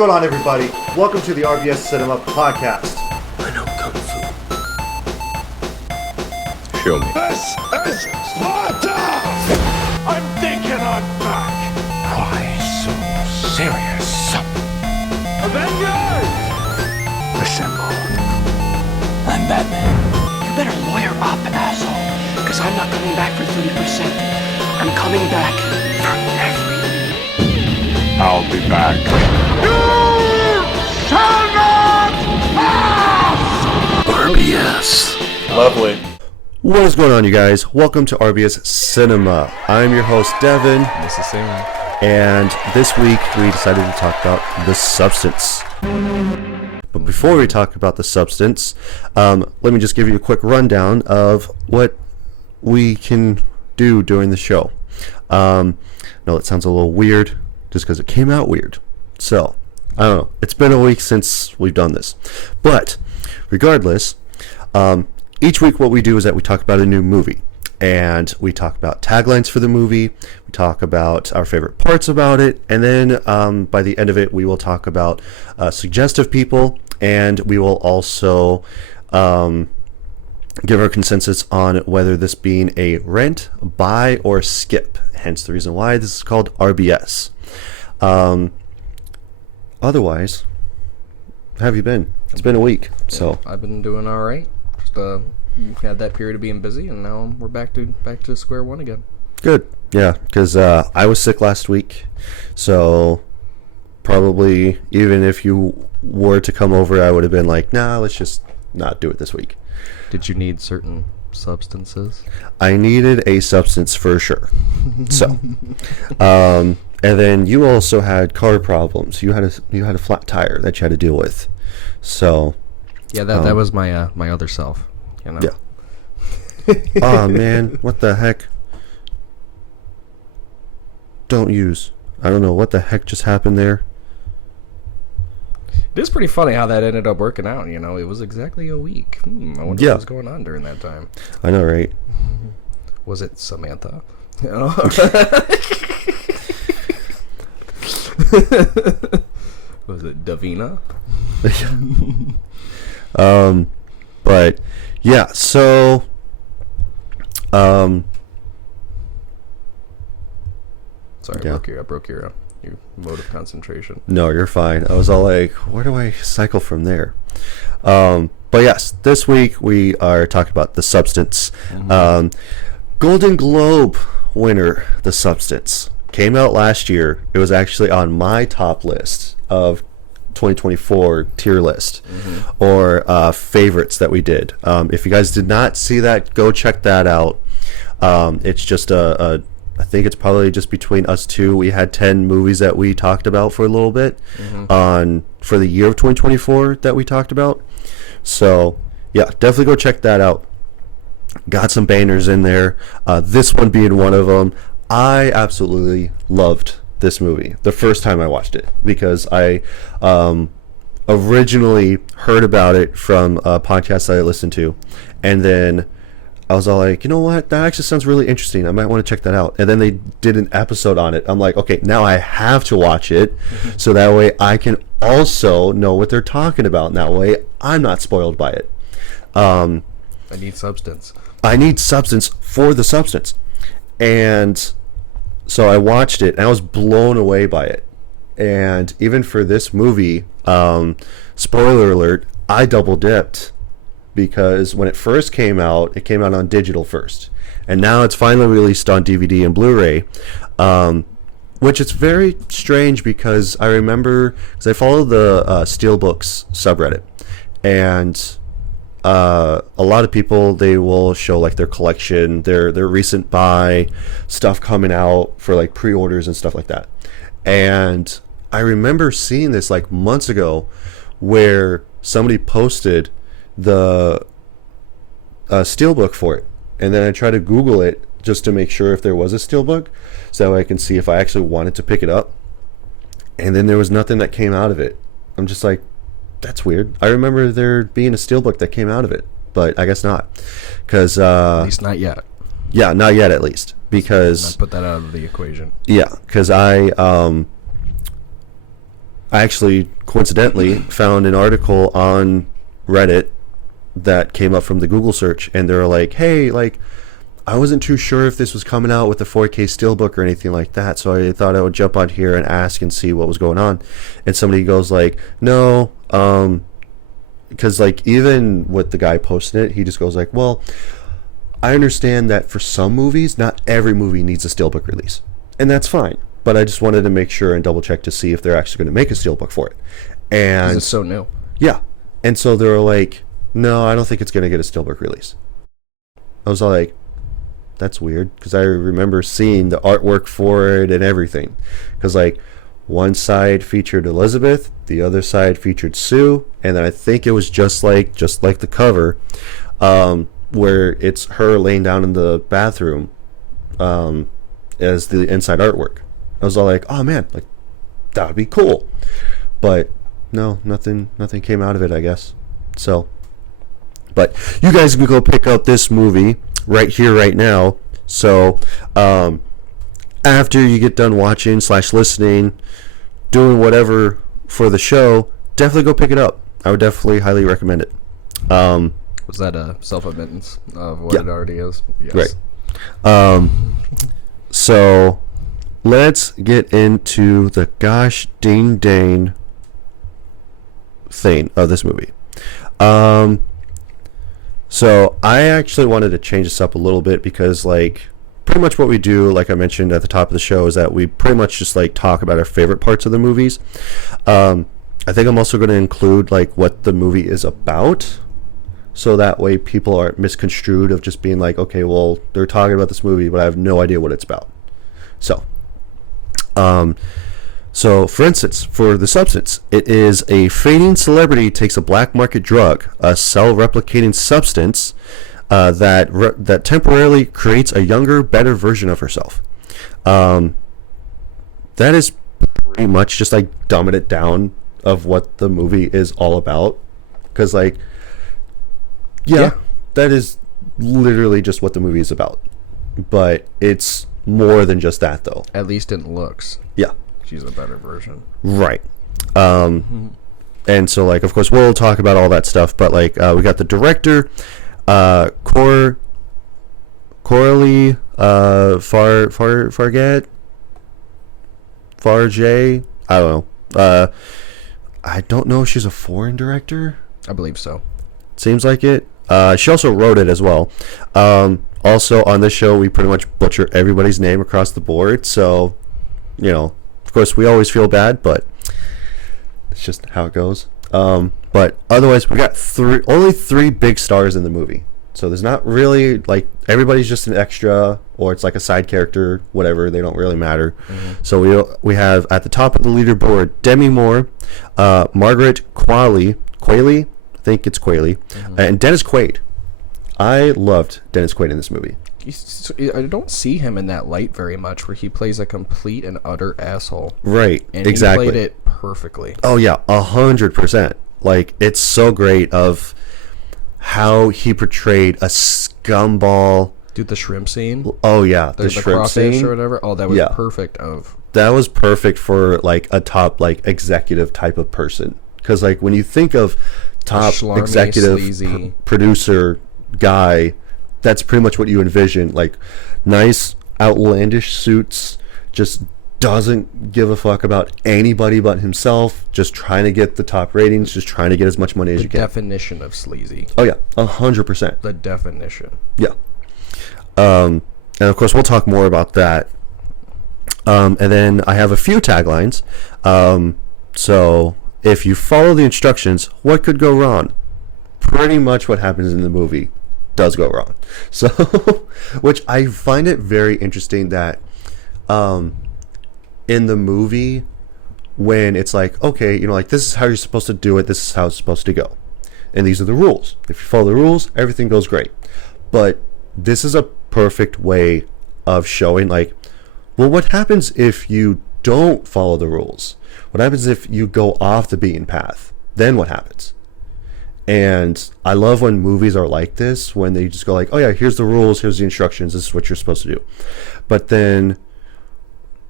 going on, everybody? Welcome to the RBS Cinema Podcast. I know Kung Fu. Show me. This is Sparta! I'm thinking I'm back. Why so serious? Avengers! Assemble. I'm Batman. You better lawyer up, asshole. Because I'm not coming back for 30%. I'm coming back for everything. I'll be back. You shall not pass! RBS. Lovely. What is going on, you guys? Welcome to RBS Cinema. I'm your host, Devin. This is Sam. And this week, we decided to talk about The Substance. But before we talk about The Substance, let me just give you a quick rundown of what we can do during the show. No, it sounds a little weird, just because it came out weird. So, I don't know. It's been a week since we've done this. But, regardless, each week what we do is that we talk about a new movie. And we talk about taglines for the movie. We talk about our favorite parts about it. And then by the end of it, we will talk about suggestive people. And we will also give our consensus on whether this being a rent, buy, or skip. Hence the reason why this is called RBS. Otherwise, how have you been? It's been a week. So I've been doing all right. Just had that period of being busy, and now we're back to square one again. Good. Yeah, because I was sick last week. So probably even if you were to come over, I would have been like, nah, let's just not do it this week. Did you need certain substances? I needed a substance for sure. So, and then you also had car problems. You had a flat tire that you had to deal with. So, yeah, that was my my other self. You know. Yeah. Oh man, what the heck? Don't use. I don't know what the heck just happened there. It is pretty funny how that ended up working out. You know, it was exactly a week. I wonder what was going on during that time. I know, right? Was it Samantha? You know? Was it Davina? But yeah, so Sorry, yeah. I broke your mode of concentration. No, you're fine. I was all like, where do I cycle from there? But yes, this week we are talking about The Substance. Mm-hmm. Golden Globe winner, The Substance. Came out last year. It was actually on my top list of 2024 tier list or favorites that we did. If you guys did not see that, go check that out. It's just I think it's probably just between us two. We had 10 movies that we talked about for a little bit for the year of 2024 that we talked about. So yeah, definitely go check that out. Got some bangers in there. This one being one of them. I absolutely loved this movie the first time I watched it because I originally heard about it from a podcast that I listened to, and then I was all like, you know what, that actually sounds really interesting. I might want to check that out. And then they did an episode on it. I'm like, okay, now I have to watch it so that way I can also know what they're talking about. And that way I'm not spoiled by it. I need substance. I need substance for the substance. And so I watched it and I was blown away by it. And even for this movie, spoiler alert, I double dipped. Because when it first came out, it came out on digital first. And now it's finally released on DVD and Blu-ray. Which is very strange because I remember, because I follow the Steelbooks subreddit. And a lot of people, they will show like their collection, their recent buy, stuff coming out for like pre-orders and stuff like that. And I remember seeing this like months ago where somebody posted the steelbook for it, and then I try to Google it just to make sure if there was a steelbook, so that way I can see if I actually wanted to pick it up. And then there was nothing that came out of it. I'm just like, that's weird. I remember there being a steelbook that came out of it, but I guess not, because at least not yet. Yeah, not yet, at least, because Not put that out of the equation. yeah, because I I actually coincidentally found an article on Reddit that came up from the Google search, and they were like, hey, like, I wasn't too sure if this was coming out with the 4K steelbook or anything like that, so I thought I would jump on here and ask and see what was going on. And somebody goes like, no, because like even with the guy posting it, he just goes like, well, I understand that for some movies, not every movie needs a steelbook release, and that's fine. But I just wanted to make sure and double check to see if they're actually going to make a steelbook for it. And it's so new. Yeah, and so they were like, no, I don't think it's going to get a steelbook release. I was all like, that's weird, because I remember seeing the artwork for it and everything, because like one side featured Elizabeth, the other side featured Sue, and then I think it was just like the cover, where it's her laying down in the bathroom as the inside artwork. I was all like, oh man, like that would be cool, but no, nothing came out of it, I guess. So, but you guys can go pick out this movie right here, right now. So, after you get done watching / listening, doing whatever for the show, definitely go pick it up. I would definitely highly recommend it. Was that a self-admittance of what it already is? Yes. Right. So, let's get into the gosh dang thing of this movie. So I actually wanted to change this up a little bit, because like pretty much what we do, like I mentioned at the top of the show, is that we pretty much just like talk about our favorite parts of the movies. I think I'm also going to include like what the movie is about, so that way people aren't misconstrued of just being like, okay, well, they're talking about this movie, but I have no idea what it's about. So, for instance, for The Substance, it is a fading celebrity takes a black market drug, a cell-replicating substance that temporarily creates a younger, better version of herself. That is pretty much just like dumbing it down of what the movie is all about. Because, like, yeah, that is literally just what the movie is about. But it's more than just that, though. At least in looks. Yeah. She's a better version. Right. And so, like, of course, we'll talk about all that stuff, but, like, we got the director, Coralie Farjay. I don't know. I don't know if she's a foreign director. I believe so. Seems like it. She also wrote it as well. Also, on this show, we pretty much butcher everybody's name across the board, so, you know, of course, we always feel bad, but it's just how it goes. But otherwise, we got only three big stars in the movie. So there's not really, like, everybody's just an extra, or it's like a side character, whatever. They don't really matter. So we have at the top of the leaderboard Demi Moore, Margaret Qualley, I think it's Qualley, and Dennis Quaid. I loved Dennis Quaid in this movie. I don't see him in that light very much, where he plays a complete and utter asshole. Right, and exactly. he played it perfectly. Oh yeah, 100%. Like, it's so great of how he portrayed a scumball. Dude, the shrimp scene. Oh yeah, the shrimp scene or whatever. Oh, that was perfect. That was perfect for like a top like executive type of person, because like when you think of top schlarmy, executive producer guy, that's pretty much what you envision. Like, nice outlandish suits, just doesn't give a fuck about anybody but himself, just trying to get the top ratings, just trying to get as much money as you can. The definition of sleazy. Oh yeah, 100%. The definition. Yeah. And of course we'll talk more about that. And then I have a few taglines. So if you follow the instructions, what could go wrong? Pretty much what happens in the movie does go wrong. So, which I find it very interesting that in the movie, when it's like, okay, you know, like, this is how you're supposed to do it, this is how it's supposed to go, and these are the rules. If you follow the rules, everything goes great. But this is a perfect way of showing, like, well, what happens if you don't follow the rules? What happens if you go off the beaten path? Then what happens? And I love when movies are like this, when they just go like, oh yeah, here's the rules, here's the instructions, this is what you're supposed to do. But then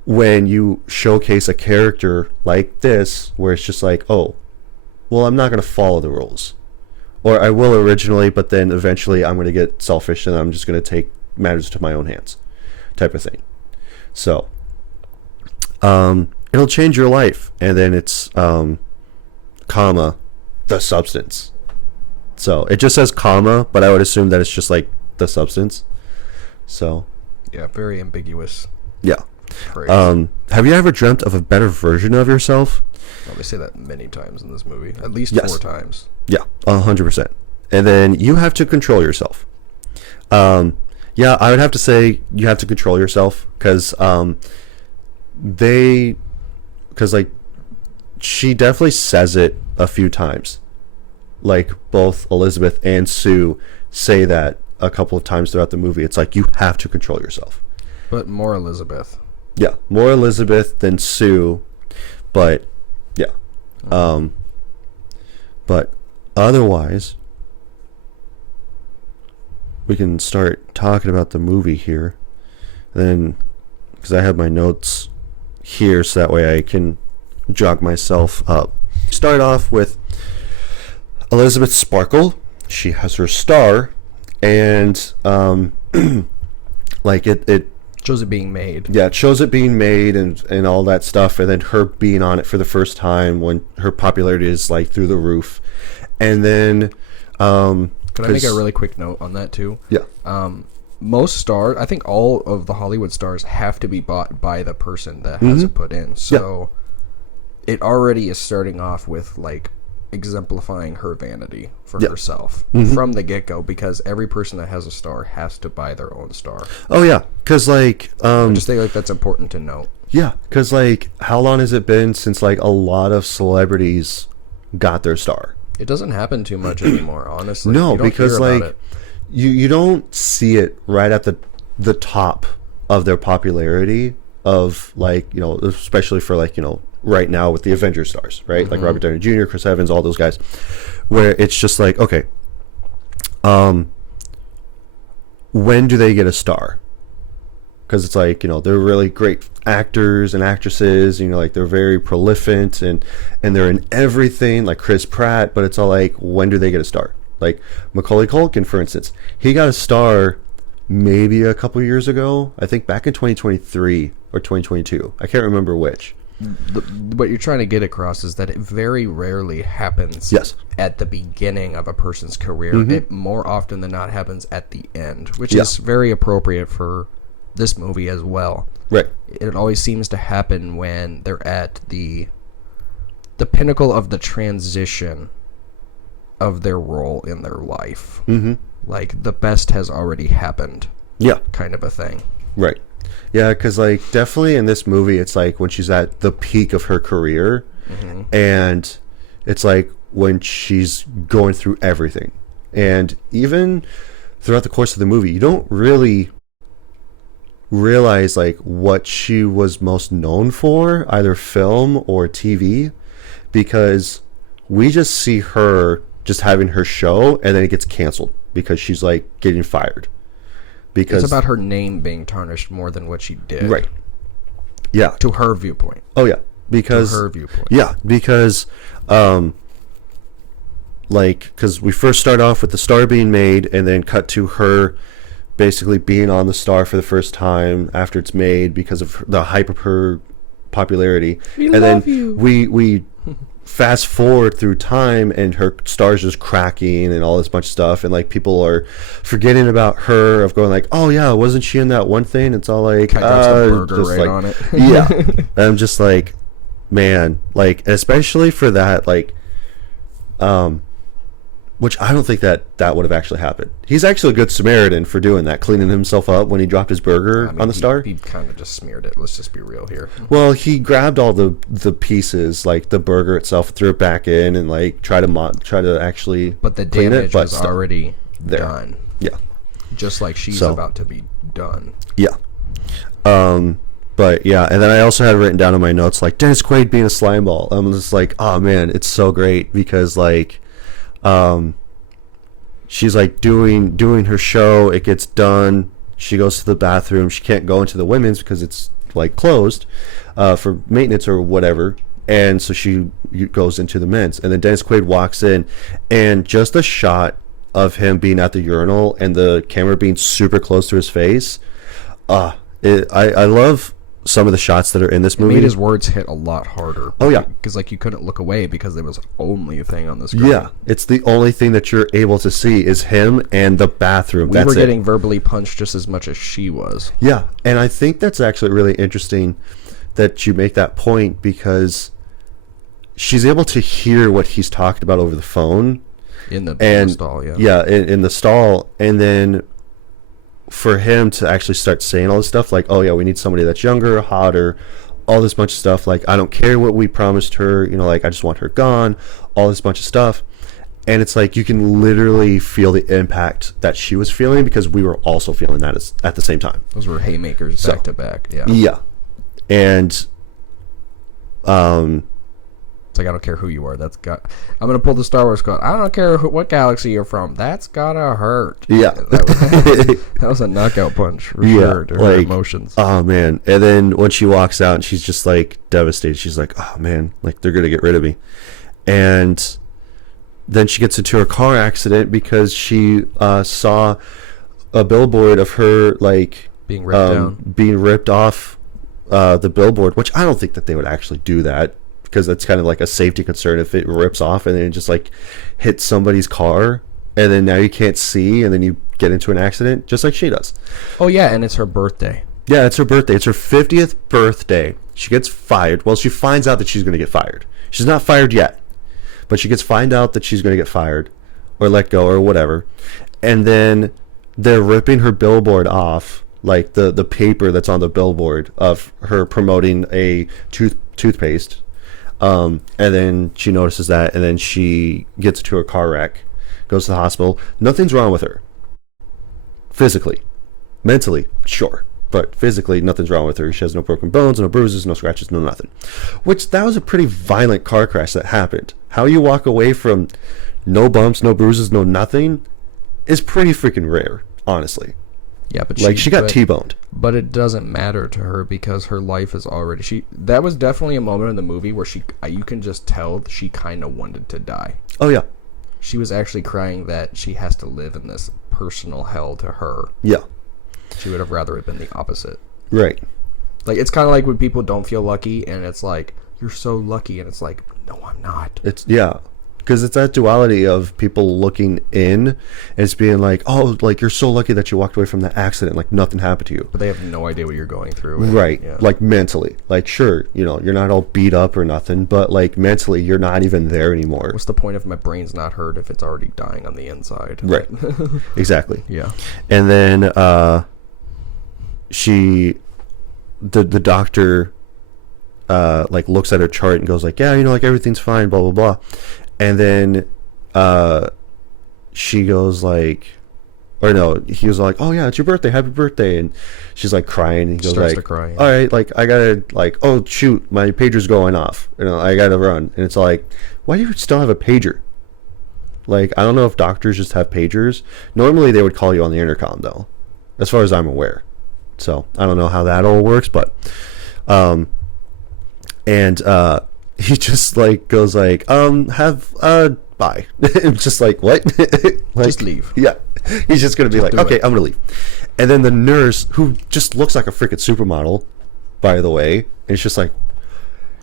when you showcase a character like this, where it's just like, oh, well, I'm not going to follow the rules. Or I will originally, but then eventually I'm going to get selfish and I'm just going to take matters to my own hands, type of thing. So, it'll change your life. And then it's, comma, the substance. So it just says comma, but I would assume that it's just like the substance. So, Yeah, very ambiguous yeah. phrase. Have you ever dreamt of a better version of yourself? Well, they say that many times in this movie. At least Yes. 4 times. Yeah, 100%. And then you have to control yourself. Yeah, I would have to say you have to control yourself because like she definitely says it a few times. Like both Elizabeth and Sue say that a couple of times throughout the movie. It's like you have to control yourself. But more Elizabeth. Yeah, more Elizabeth than Sue, but yeah. But otherwise, we can start talking about the movie here. Then, because I have my notes here, so that way I can jog myself up. Start off with Elizabeth Sparkle. She has her star, and like it Shows it being made. yeah, it shows it being made and all that stuff, and then her being on it for the first time when her popularity is like through the roof. And then Could I make a really quick note on that too? yeah, Most stars, I think all of the Hollywood stars have to be bought by the person that has it put in. So it already is starting off with like exemplifying her vanity for herself from the get-go, because every person that has a star has to buy their own star. oh yeah, because like I just think like that's important to note. yeah, because like how long has it been since like a lot of celebrities got their star? It doesn't happen too much anymore, honestly. No, You don't because hear about like it. you don't see it right at the top of their popularity of like, you know, especially for like, you know, right now with the Avengers stars, right? Like Robert Downey Jr., Chris Evans, all those guys, where it's just like, okay, when do they get a star? Because it's like, you know, they're really great actors and actresses, you know, like they're very prolific and they're in everything, like Chris Pratt, but it's all like, when do they get a star? Like Macaulay Culkin, for instance, he got a star maybe a couple years ago, I think back in 2023 or 2022, I can't remember which. What you're trying to get across is that it very rarely happens Yes. at the beginning of a person's career. It more often than not happens at the end, which Yeah. is very appropriate for this movie as well. Right. It always seems to happen when they're at the pinnacle of the transition of their role in their life. Like the best has already happened, Yeah. kind of a thing. Right. Yeah, because like definitely in this movie, it's like when she's at the peak of her career, and it's like when she's going through everything, and even throughout the course of the movie, you don't really realize like what she was most known for, either film or TV, because we just see her just having her show, and then it gets canceled because she's like getting fired. Because It's about her name being tarnished more than what she did. right. Yeah. To her viewpoint. Oh yeah, because her viewpoint. Yeah, because like because we first start off with the star being made, and then cut to her basically being on the star for the first time after it's made because of the hype of her popularity. And then we fast forward through time, and her star's just cracking and all this bunch of stuff, and like people are forgetting about her, of going like, oh yeah, wasn't she in that one thing? It's all like Kinda drops the burger just right like, on it. yeah. And I'm just like, man, like especially for that, like which I don't think that would have actually happened. He's actually a good Samaritan for doing that, cleaning himself up when he dropped his burger I mean, on the star. He kind of just smeared it. Let's just be real here. Well, he grabbed all the pieces, like the burger itself, threw it back in, and like try to actually But the clean damage it, but was still, already there. done. Yeah, Just like she's So- about to be done. yeah. But yeah, and then I also had written down in my notes like Dennis Quaid being a slime ball. I'm just like, oh man, it's so great because like, she's like doing her show. It gets done. She goes to the bathroom. She can't go into the women's because it's like closed for maintenance or whatever. And so she goes into the men's, and then Dennis Quaid walks in, and just a shot of him being at the urinal and the camera being super close to his face. I love some of the shots that are in this movie. It made his words hit a lot harder. Oh yeah, because like you couldn't look away because it was only a thing on the screen. Yeah, it's the only thing that you're able to see is him and the bathroom. We were getting verbally punched just as much as she was. Yeah, and I think that's actually really interesting that you make that point, because she's able to hear what he's talking about over the phone in the stall. In the stall, and then for him to actually start saying all this stuff like, oh yeah, we need somebody that's younger, hotter, all this bunch of stuff, like I don't care what we promised her, like I just want her gone, all this bunch of stuff. And it's like you can literally feel the impact that she was feeling, because we were also feeling that at the same time. Those were haymakers back to back. Yeah. And it's like, I don't care who you are. I'm gonna pull the Star Wars card. I don't care what galaxy you're from. That's gotta hurt. Yeah, that was a knockout punch for sure to her emotions. Oh man! And then when she walks out, and she's just like devastated. She's like, "Oh man, like they're gonna get rid of me." And then she gets into a car accident because she saw a billboard of her like being ripped off the billboard, which I don't think that they would actually do that, because that's kind of like a safety concern if it rips off and then it just like hits somebody's car, and then now you can't see, and then you get into an accident just like she does. Oh yeah, and it's her birthday. Yeah, it's her birthday. It's her 50th birthday. She gets fired. Well, she finds out that she's going to get fired. She's not fired yet, but she find out that she's going to get fired or let go or whatever. And then they're ripping her billboard off, like the paper that's on the billboard of her promoting a toothpaste. And then she notices that, and then she gets into a car wreck, goes to the hospital. Nothing's wrong with her. Physically. Mentally, sure. But physically, nothing's wrong with her. She has no broken bones, no bruises, no scratches, no nothing. Which, that was a pretty violent car crash that happened. How you walk away from no bumps, no bruises, no nothing is pretty freaking rare, honestly. Yeah, but she got T-boned. But it doesn't matter to her, because her life is already... That was definitely a moment in the movie where you can just tell she kind of wanted to die. Oh, yeah. She was actually crying that she has to live in this personal hell to her. Yeah. She would have rather it been the opposite. Right. Like, it's kind of like when people don't feel lucky, and it's like, you're so lucky, and it's like, no, I'm not. Because it's that duality of people looking in, and it's being like, oh, like, you're so lucky that you walked away from that accident, like nothing happened to you. But they have no idea what you're going through. Right. Yeah. Like, mentally. Like, sure, you're not all beat up or nothing, but, like, mentally, you're not even there anymore. What's the point if my brain's not hurt if it's already dying on the inside? Right. Exactly. Yeah. And then, the doctor, like, looks at her chart and goes like, yeah, like, everything's fine, blah, blah, blah. And then she goes like, or no, he was like, oh yeah, it's your birthday, happy birthday. And she's like crying, and he goes starts like, to cry, yeah. All right, like, I gotta, like, oh shoot, my pager's going off, I gotta run. And it's like, why do you still have a pager? Like, I don't know if doctors just have pagers. Normally they would call you on the intercom, though, as far as I'm aware. So I don't know how that all works, but he just like goes like, bye. Just like, what? Like, just leave. Yeah. He's just gonna be like, okay, I'm gonna leave. And then the nurse, who just looks like a freaking supermodel, by the way, and it's just like,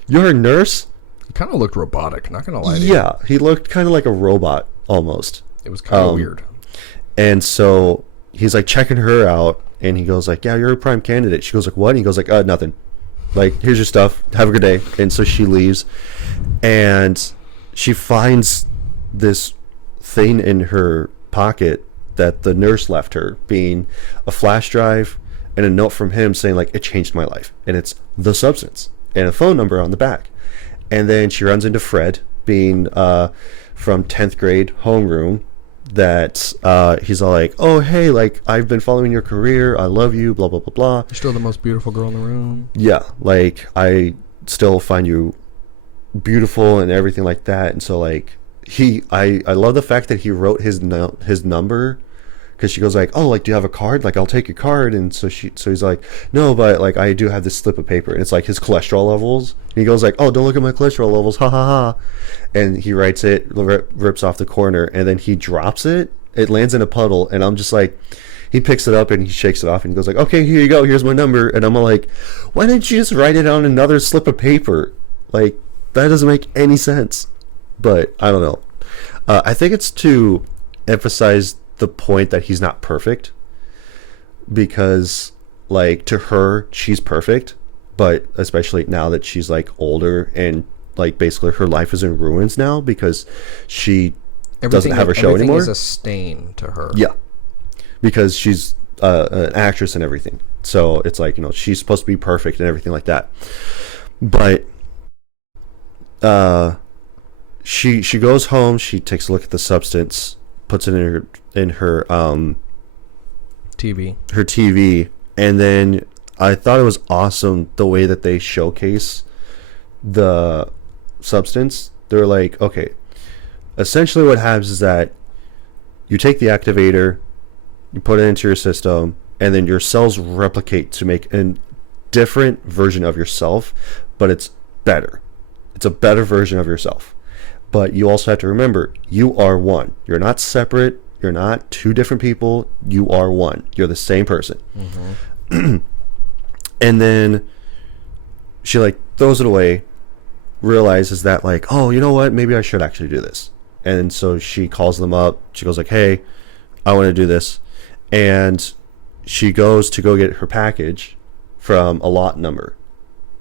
you're a nurse? He kind of looked robotic, not gonna lie to you. Yeah, he looked kind of like a robot almost. It was kind of weird. And so he's like checking her out, and he goes like, yeah, you're a prime candidate. She goes like, what? And he goes like, nothing. Like, here's your stuff, have a good day. And so she leaves, and she finds this thing in her pocket that the nurse left her, being a flash drive and a note from him saying like, it changed my life, and it's the substance, and a phone number on the back. And then she runs into Fred, being from 10th grade homeroom, that he's all like, oh hey, like, I've been following your career, I love you, blah blah blah blah, you're still the most beautiful girl in the room. Yeah, like, I still find you beautiful and everything like that. And so like, I love the fact that he wrote his number because she goes like, oh, like, do you have a card? Like, I'll take your card. And so he's like, no, but like, I do have this slip of paper, and it's like his cholesterol levels. And he goes like, oh, don't look at my cholesterol levels, ha ha ha. And he writes it, rips off the corner, and then he drops it. It lands in a puddle, and I'm just like, he picks it up and he shakes it off, and he goes like, okay, here you go, here's my number. And I'm like, why didn't you just write it on another slip of paper? Like, that doesn't make any sense. But I don't know. I think it's to emphasize the point that he's not perfect, because like, to her, she's perfect, but especially now that she's like older and like basically her life is in ruins now because she doesn't have her show anymore. Everything is a stain to her. Yeah, because she's an actress and everything, so it's like, you know, she's supposed to be perfect and everything like that. But she goes home, she takes a look at the substance, puts it in her TV, and then I thought it was awesome the way that they showcase the substance. They're like, okay, essentially what happens is that you take the activator, you put it into your system, and then your cells replicate to make a different version of yourself, but it's better. It's a better version of yourself. But you also have to remember, you are one. You're not separate. You're not two different people. You are one. You're the same person. Mm-hmm. And then she like throws it away, realizes that like, oh, you know what? Maybe I should actually do this. And so she calls them up. She goes like, hey, I want to do this. And she goes to go get her package from a lot number.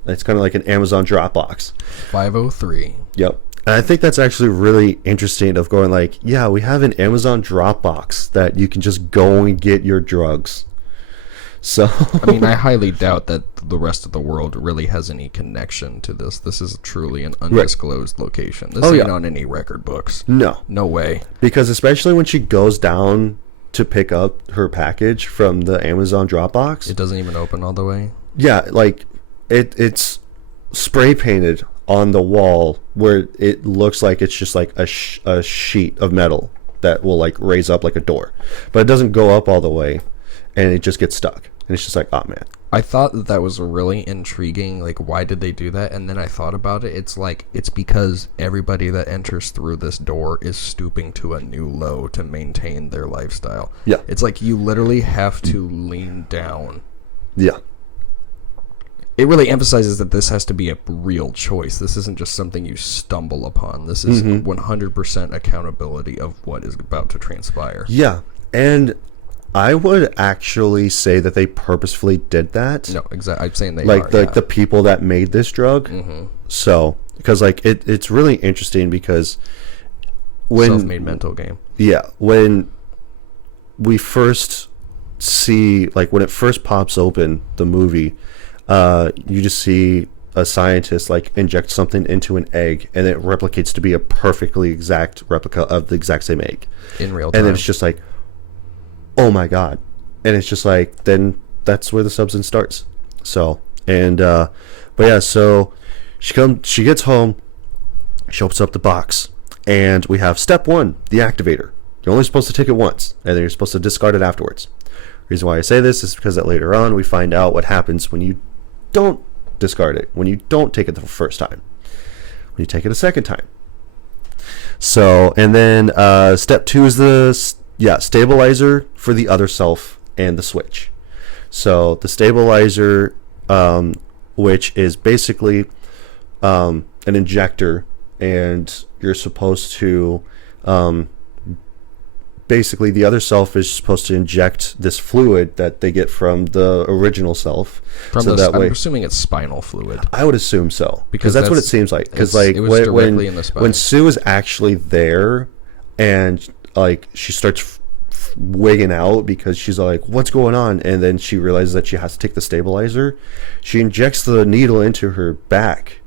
It's kind of like an Amazon Dropbox. 503. Yep. And I think that's actually really interesting of going like, yeah, we have an Amazon Dropbox that you can just go and get your drugs. So I mean, I highly doubt that the rest of the world really has any connection to this. This is truly an undisclosed location. This ain't on any record books. No way. Because especially when she goes down to pick up her package from the Amazon Dropbox, it doesn't even open all the way. Yeah, like it's spray painted on the wall where it looks like it's just like a sheet of metal that will like raise up like a door, but it doesn't go up all the way, and it just gets stuck, and it's just like, oh man. I thought that was really intriguing, like, why did they do that? And then I thought about it. It's like, it's because everybody that enters through this door is stooping to a new low to maintain their lifestyle. Yeah, it's like you literally have to lean down. Yeah. It really emphasizes that this has to be a real choice. This isn't just something you stumble upon. This is 100% accountability of what is about to transpire. Yeah, and I would actually say that they purposefully did that. No, exactly. I'm saying they like are, the people that made this drug. Mm-hmm. So, because like it's really interesting because when self-made mental game. Yeah, when we first see, like, when it first pops open the movie. You just see a scientist like inject something into an egg, and it replicates to be a perfectly exact replica of the exact same egg in real time. And then it's just like, oh my god. And it's just like, then that's where the substance starts. So, and but yeah, so she gets home, she opens up the box, and we have step 1, the activator. You're only supposed to take it once, and then you're supposed to discard it afterwards. Reason why I say this is because that later on we find out what happens when you don't discard it, when you don't take it the first time, when you take it a second time. So, and then step 2 is the stabilizer for the other self and the switch. So the stabilizer, which is basically an injector, and you're supposed to basically, the other self is supposed to inject this fluid that they get from the original self. I'm assuming it's spinal fluid. I would assume so, because that's what it seems like. Because like when Sue is actually there, and like she starts wigging out because she's like, "What's going on?" And then she realizes that she has to take the stabilizer. She injects the needle into her back.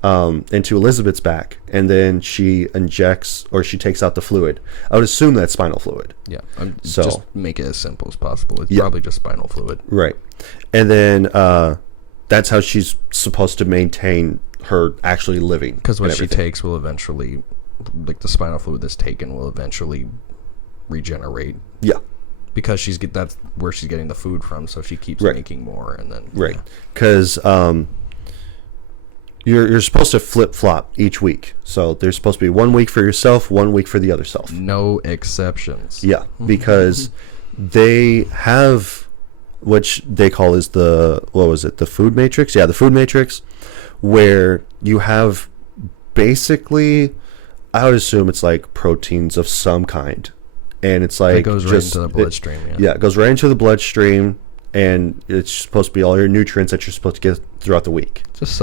Into Elizabeth's back, and then she injects, or she takes out the fluid. I would assume that's spinal fluid. Yeah, just make it as simple as possible. It's probably just spinal fluid. Right. And then that's how she's supposed to maintain her actually living. Because what she takes will eventually, like the spinal fluid that's taken will eventually regenerate. Yeah. because that's where she's getting the food from, so she keeps Right. making more, and then Right. Because you're supposed to flip flop each week. So there's supposed to be 1 week for yourself, 1 week for the other self. no exceptions. Yeah, because they have, which they call is the food matrix? Yeah, the food matrix, where you have basically, I would assume it's like proteins of some kind, and it's like It goes right into the bloodstream. Yeah, it goes right into the bloodstream, and it's supposed to be all your nutrients that you're supposed to get throughout the week. It's just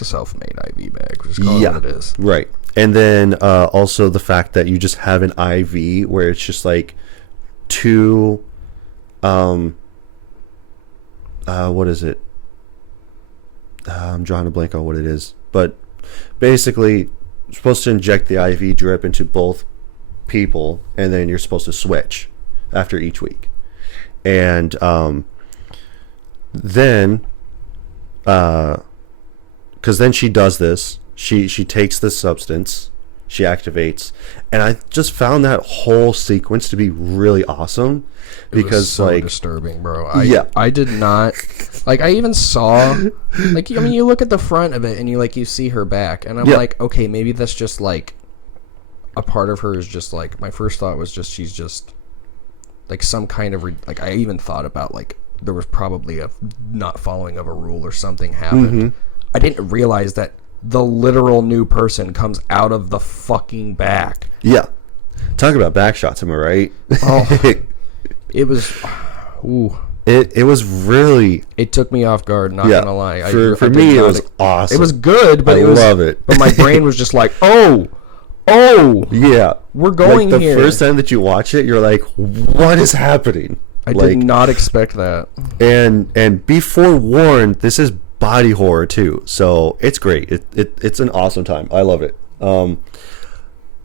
a self-made IV bag. Just call it what it is. Right. And then also the fact that you just have an IV where it's just like two, what is it? I'm drawing a blank on what it is. But basically, you're supposed to inject the IV drip into both people, and then you're supposed to switch after each week. And then, because then she does this, she takes this substance, she activates, and I just found that whole sequence to be really awesome, It because was so like disturbing, bro. I did not like. I even saw like, I mean, you look at the front of it and you see her back, and I'm like, okay, maybe that's just like a part of her is just like, my first thought was just she's just like some kind of like, I even thought about like there was probably a not following of a rule or something happened. I didn't realize that the literal new person comes out of the fucking back. Yeah, talk about back shots, am I right? Oh, it was, ooh. It was really, It took me off guard, not gonna lie. For I did me, it not was awesome. It was good, but I it was, love it. But my brain was just like, oh, yeah, we're going like the here. first time that you watch it, you're like, what is happening? I did not expect that. And be forewarned, this is body horror too, so it's great. It's an awesome time. I love it. I'm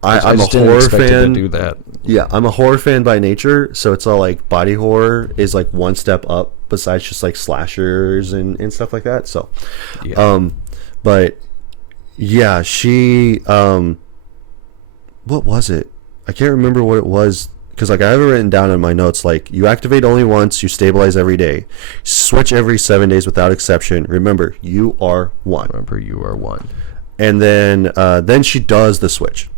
a just didn't horror expect it fan. to do that. Yeah, I'm a horror fan by nature, so it's all like body horror is like one step up besides just like slashers and stuff like that. So, Yeah. but yeah, she what was it? I can't remember what it was, because like I have it written down in my notes, like, you activate only once, you stabilize every day, switch every 7 days without exception. Remember, you are one. Remember, you are one. And then she does the switch.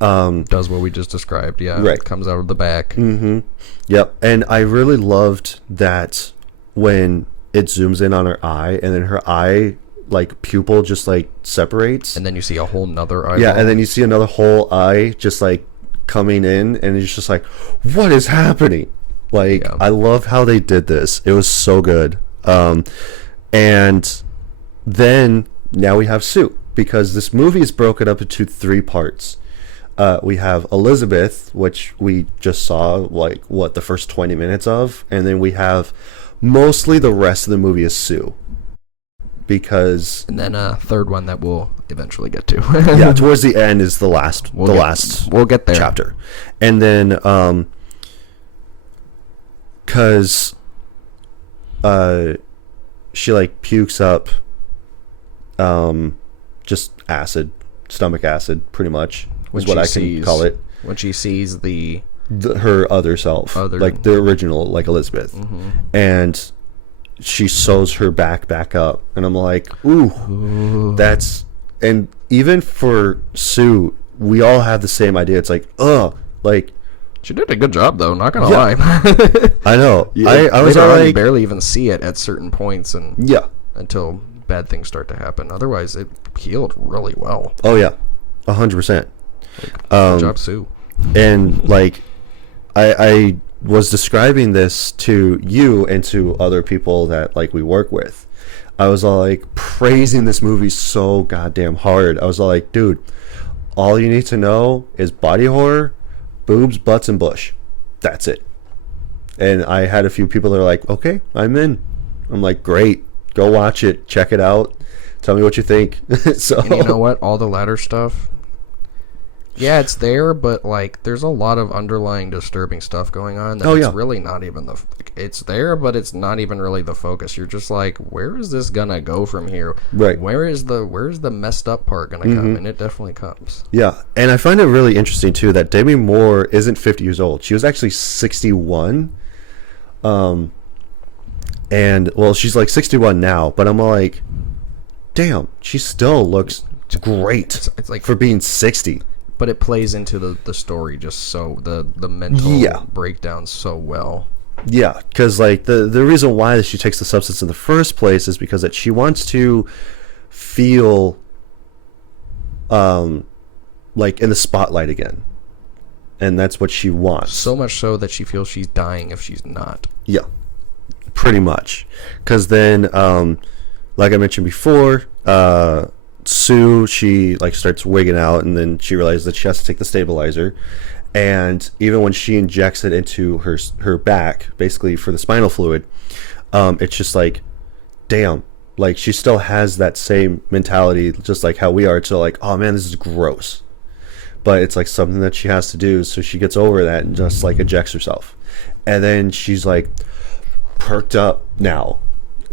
Does what we just described. Yeah. Right. It comes out of the back. Yep. And I really loved that when it zooms in on her eye, and then her eye, like, pupil just like separates. And then you see a whole nother eyeball. Yeah, and then you see another whole eye just like coming in, and it's just like, what is happening? Like, Yeah. I love how they did this. It was so good. And then now we have Sue, because this movie is broken up into 3 parts. We have Elizabeth, which we just saw like the first 20 minutes of, and then we have mostly the rest of the movie is Sue. Because And then a third one that we'll eventually get to. yeah, towards the end is the last We'll get there. chapter. And then cuz she like pukes up just acid, stomach acid pretty much is what I can call it. When she sees Her other self, like the original, like Elizabeth. And she sews her back up, and I'm like, ooh. That's, and even for Sue, we all have the same idea. It's like, like, she did a good job though, not gonna Yeah. lie. I know. Yeah, I was later on, you like, barely even see it at certain points, and yeah. until bad things start to happen. Otherwise, it healed really well. Oh yeah, 100%. Good job, Sue. And like, I was describing this to you and to other people that like we work with. I was all like praising this movie so goddamn hard. I was all like, dude, all you need to know is body horror, boobs, butts, and bush. That's it. And I had a few people that are like, okay, I'm in. I'm like, great, go watch it, check it out, tell me what you think. So, And you know what? All the latter stuff, Yeah, it's there, but like, there's a lot of underlying disturbing stuff going on. That it's really not even it's there, but it's not even really the focus. You're just like, where is this gonna go from here? Right. Where's the messed up part gonna come? And it definitely comes. Yeah, and I find it really interesting too that Demi Moore isn't 50 years old. She was actually 61. And well, she's like 61 now, but I'm like, damn, she still looks great. It's like for being 60. But it plays into the story just so the mental breakdown so well. Yeah, because like the reason why she takes the substance in the first place is because that she wants to feel like in the spotlight again, and that's what she wants. So much so that she feels she's dying if she's not. Yeah, pretty much. Because then, like I mentioned before, Sue, she like starts wigging out, and then she realizes that she has to take the stabilizer. And even when she injects it into her back, basically for the spinal fluid, it's just like, damn, like she still has that same mentality, just like how we are. To like, oh man, this is gross, but it's like something that she has to do. So she gets over that and just like ejects herself, and then she's like perked up now,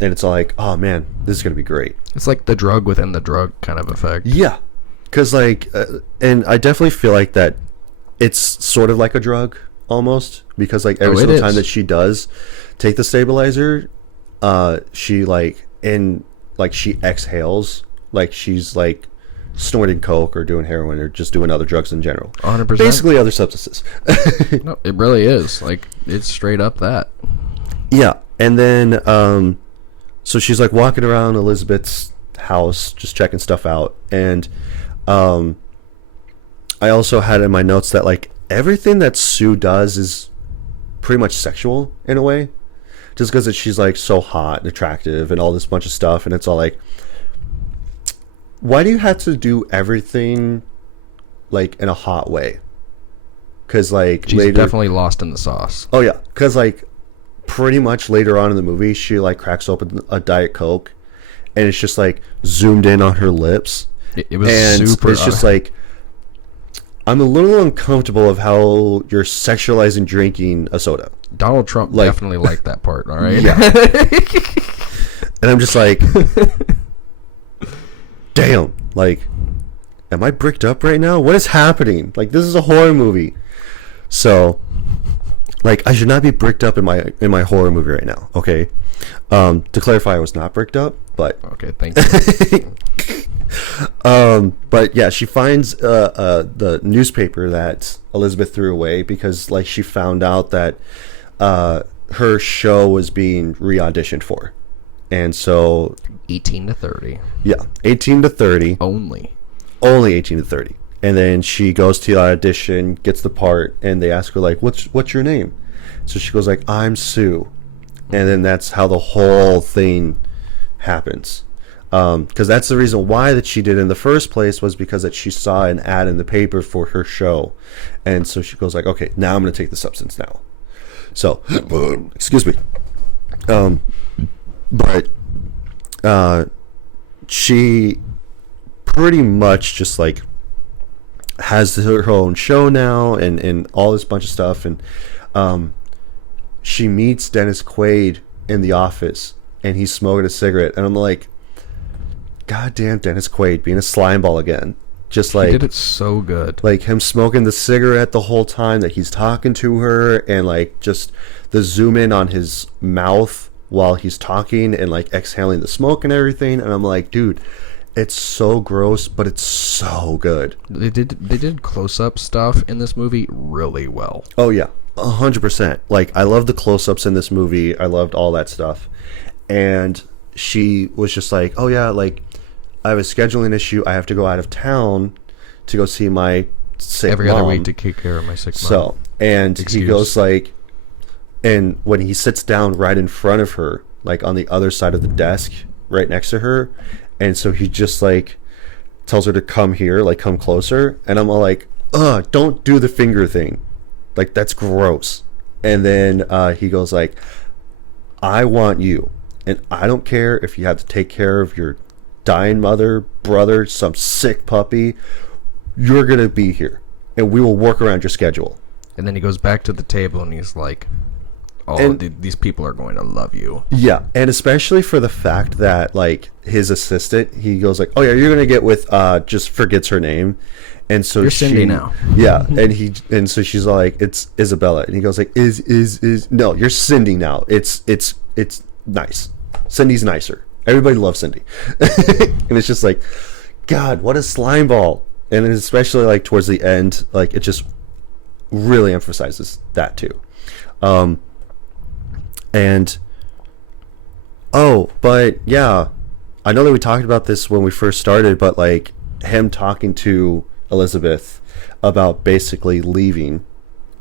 and it's like, oh man, this is gonna be great. It's like the drug within the drug kind of effect. Yeah, because like, and I definitely feel like that. It's sort of like a drug almost, because like every single time that she does take the stabilizer, she like she exhales like she's like snorting coke or doing heroin or just doing other drugs in general. 100%. Basically other substances. No, it really is. Like, it's straight up that. Yeah. And then so she's like walking around Elizabeth's house just checking stuff out, and I also had in my notes that like everything that Sue does is pretty much sexual in a way, just because she's like so hot and attractive and all this bunch of stuff, and it's all like, why do you have to do everything like in a hot way? Because like she's definitely lost in the sauce. Oh yeah, because like pretty much later on in the movie, she like cracks open a Diet Coke, and it's just like zoomed in on her lips. It was super. It's just like, I'm a little uncomfortable of how you're sexualizing drinking a soda. Donald Trump definitely liked that part, all right? Yeah. And I'm just like, damn, like, am I bricked up right now? What is happening? Like, this is a horror movie. So, like, I should not be bricked up in my horror movie right now, okay? To clarify, I was not bricked up, but... Okay, thank you. But yeah, she finds the newspaper that Elizabeth threw away because like she found out that her show was being re-auditioned for, and so 18 to 30. Yeah, 18 to 30 only 18 to 30. And then she goes to the audition, gets the part, and they ask her like, what's your name? So she goes like, I'm Sue. And then that's how the whole thing happens. Because that's the reason why that she did it in the first place, was because that she saw an ad in the paper for her show, and so she goes like, okay, now I'm going to take the substance now. So excuse me. But she pretty much just like has her own show now, and all this bunch of stuff, and she meets Dennis Quaid in the office, and he's smoking a cigarette, and I'm like, goddamn, Dennis Quaid being a slimeball again. Just like, he did it so good. Like him smoking the cigarette the whole time that he's talking to her, and like just the zoom in on his mouth while he's talking and like exhaling the smoke and everything. And I'm like, dude, it's so gross, but it's so good. They did close-up stuff in this movie really well. Oh yeah, 100%. Like, I love the close-ups in this movie. I loved all that stuff. And she was just like, oh yeah, like, I have a scheduling issue. I have to go out of town to go see my sick every mom. other week to take care of my sick mom. So, and he goes like, and when he sits down right in front of her, like on the other side of the desk, right next to her, and so he just like tells her to come here, like come closer, and I'm all like, don't do the finger thing, like that's gross. And then he goes like, I want you, and I don't care if you have to take care of your dying mother, brother, some sick puppy, you're gonna be here, and we will work around your schedule. And then he goes back to the table and he's like, "Oh, And- these people are going to love you." Yeah, and especially for the fact that like his assistant, he goes like, "Oh yeah, you're gonna get with," just forgets her name, and so You're Cindy now. Yeah, and so she's like, "It's Isabella," and he goes like, "Is no, you're Cindy now. It's nice. Cindy's nicer. Everybody loves Cindy," and it's just like, God, what a slime ball. And especially like towards the end, like it just really emphasizes that too. And but yeah, I know that we talked about this when we first started, but like him talking to Elizabeth about basically leaving,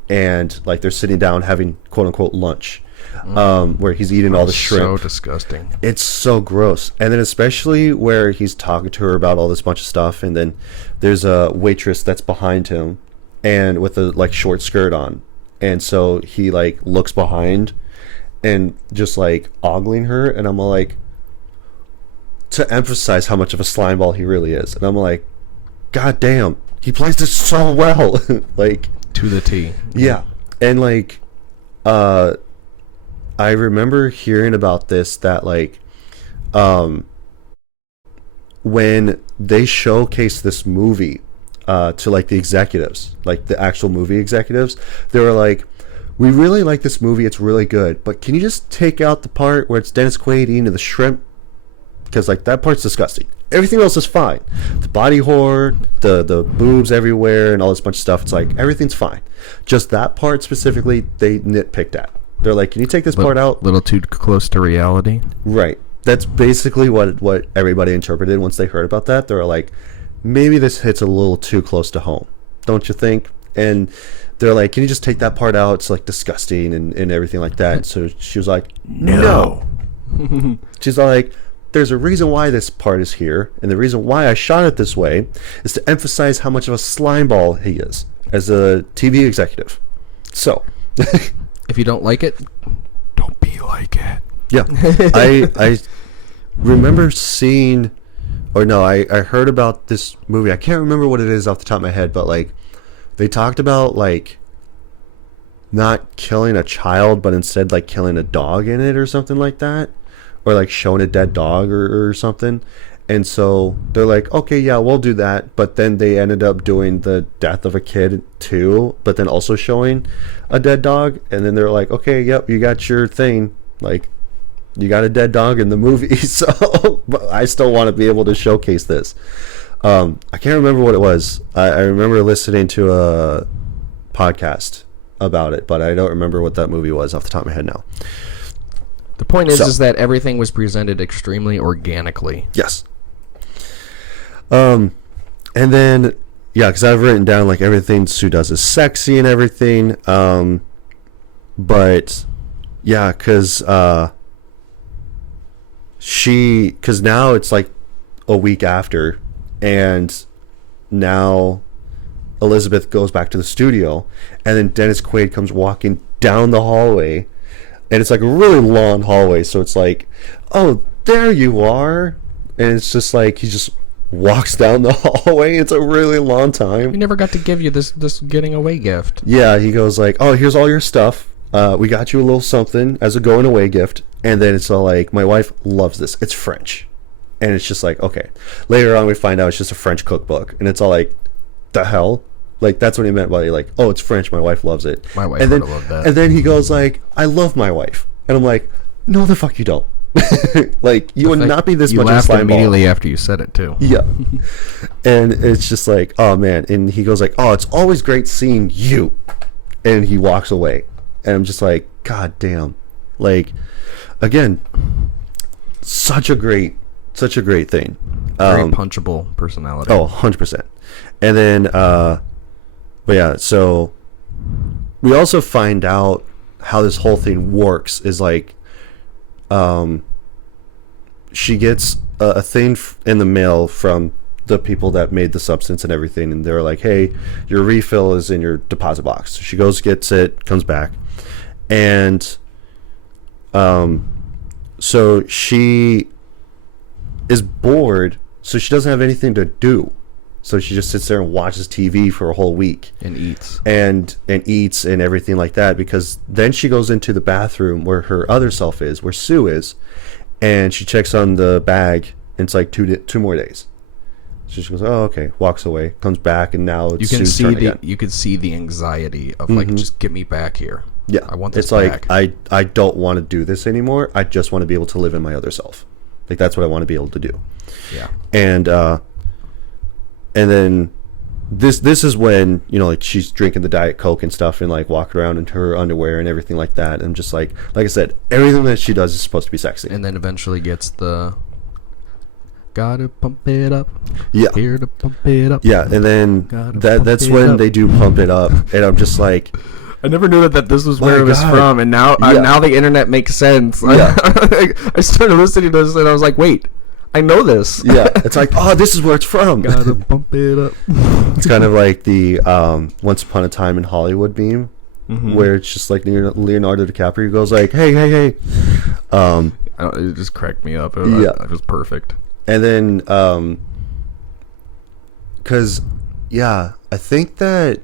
and like they're sitting down having quote unquote lunch, where he's eating all the shrimp. So disgusting. It's so gross. And then especially where he's talking to her about all this bunch of stuff, and then there's a waitress that's behind him and with a like short skirt on, and so he like looks behind and just like ogling her, and I'm like, to emphasize how much of a slime ball he really is, and I'm like, God damn, he plays this so well. Like To the T. yeah. And like I remember hearing about this, that like when they showcased this movie to like the executives, like the actual movie executives, they were like, we really like this movie, it's really good, but can you just take out the part where it's Dennis Quaid eating the shrimp, because like that part's disgusting. Everything else is fine. The body horror, the boobs everywhere, and all this bunch of stuff, it's like everything's fine. Just that part specifically, they nitpicked at. They're like, can you take this part out? A little too close to reality. Right. That's basically what everybody interpreted once they heard about that. They were like, maybe this hits a little too close to home, don't you think? And they're like, can you just take that part out? It's like disgusting and everything like that. So she was like, no. She's like, there's a reason why this part is here, and the reason why I shot it this way is to emphasize how much of a slime ball he is as a TV executive. So If you don't like it, don't be like it. yeah, I remember seeing, or no, I heard about this movie. I can't remember what it is off the top of my head, but like they talked about like not killing a child, but instead like killing a dog in it or something like that, or like showing a dead dog or something. And so they're like, okay, yeah, we'll do that. But then they ended up doing the death of a kid too, but then also showing a dead dog. And then they're like, okay, yep, you got your thing. Like, you got a dead dog in the movie. So but I still want to be able to showcase this. I can't remember what it was. I remember listening to a podcast about it, but I don't remember what that movie was off the top of my head now. The point is, So- is that everything was presented extremely organically. Yes. And then, yeah, because I've written down like everything Sue does is sexy and everything. But yeah, because now it's like a week after, and now Elizabeth goes back to the studio, and then Dennis Quaid comes walking down the hallway, and it's like a really long hallway, so it's like, oh, there you are, and it's just like he just walks down the hallway. It's a really long time. We never got to give you this getting away gift. Yeah, he goes like, oh, here's all your stuff. We got you a little something as a going away gift. And then it's all like, my wife loves this. It's French. And it's just like, okay. Later on, we find out it's just a French cookbook. And it's all like, the hell? Like, that's what he meant by like, oh, it's French. My wife loves it. My wife and then, would have loved that. And then he goes like, I love my wife. And I'm like, no, the fuck you don't. Like, you would not be this You much of a laughed slime ball. immediately after you said it, too. Yeah. And it's just like, oh man. And he goes like, oh, it's always great seeing you. And he walks away. And I'm just like, God damn. Like, again, such a great thing. Very punchable personality. Oh, 100%. And then, but yeah, so we also find out how this whole thing works is like, she gets a thing in the mail from the people that made the substance and everything, and they're like, hey, your refill is in your deposit box. So she goes, gets it, comes back, and so she is bored, so she doesn't have anything to do. So she just sits there and watches TV for a whole week And eats. and eats and everything like that, because then she goes into the bathroom where her other self is, where Sue is, and she checks on the bag, and it's like 2 more days. So she goes, oh, okay, walks away, comes back, and now it's Sue's turn again. You can see the anxiety of like, just get me back here. Yeah, I want this it's back. like I don't want to do this anymore. I just want to be able to live in my other self. Like that's what I want to be able to do. Yeah. And then this is when, you know, like she's drinking the Diet Coke and stuff and like walking around in her underwear and everything like that. And just like I said, everything that she does is supposed to be sexy. And then eventually gets the gotta pump it up. Yeah. Here to pump it up. Yeah, and then Gotta that's pump it when up. they do pump it up, and I'm just like, I never knew that this was My where it was God. from, and now Yeah. now the internet makes sense. Yeah. I started listening to this, and I was like, wait, I know this. yeah, it's like, oh, this is where it's from. Gotta pump it up. It's kind of like the Once Upon a Time in Hollywood meme, where it's just like Leonardo DiCaprio goes like, hey. It just cracked me up. It was perfect. And then, because, yeah, I think that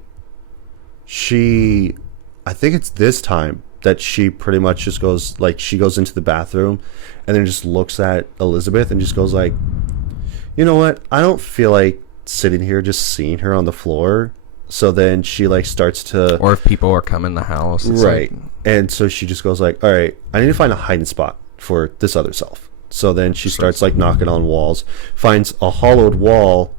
I think it's this time that she pretty much just goes, like, she goes into the bathroom and then just looks at Elizabeth and just goes like, you know what? I don't feel like sitting here just seeing her on the floor. So then she, like, starts to... Or if people are coming the house. It's Right. like- And so she just goes like, all right, I need to find a hiding spot for this other self. So then she starts like knocking on walls, finds a hollowed wall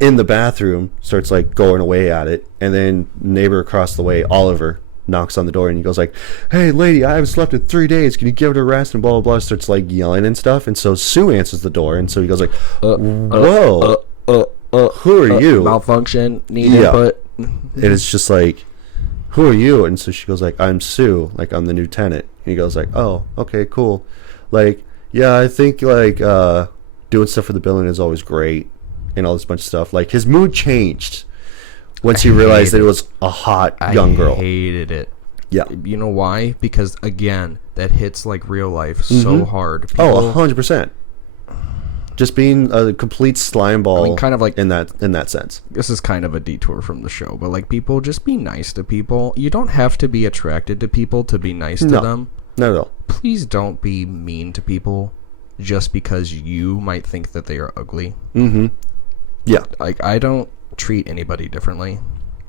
in the bathroom, starts like going away at it, and then neighbor across the way, Oliver, knocks on the door and he goes like, hey lady, I haven't slept in 3 days, can you give it a rest, and blah blah blah, starts like yelling and stuff. And so Sue answers the door, and so he goes like, whoa, who are you? Malfunction, need Yeah. input. And it's just like, who are you? And so she goes like, I'm Sue, like I'm the new tenant. And he goes like, oh, okay, cool. Like, yeah, I think like doing stuff for the building is always great and all this bunch of stuff. Like his mood changed once he realized that it was a hot young girl. I hated it. Yeah. You know why? Because again, that hits like real life so hard. Oh, 100%. Just being a complete slime ball. I mean, kind of like- in that sense. This is kind of a detour from the show, but like people, just be nice to people. You don't have to be attracted to people to be nice to No. them. Not at all. Please don't be mean to people just because you might think that they are ugly. Yeah. Like, I don't treat anybody differently.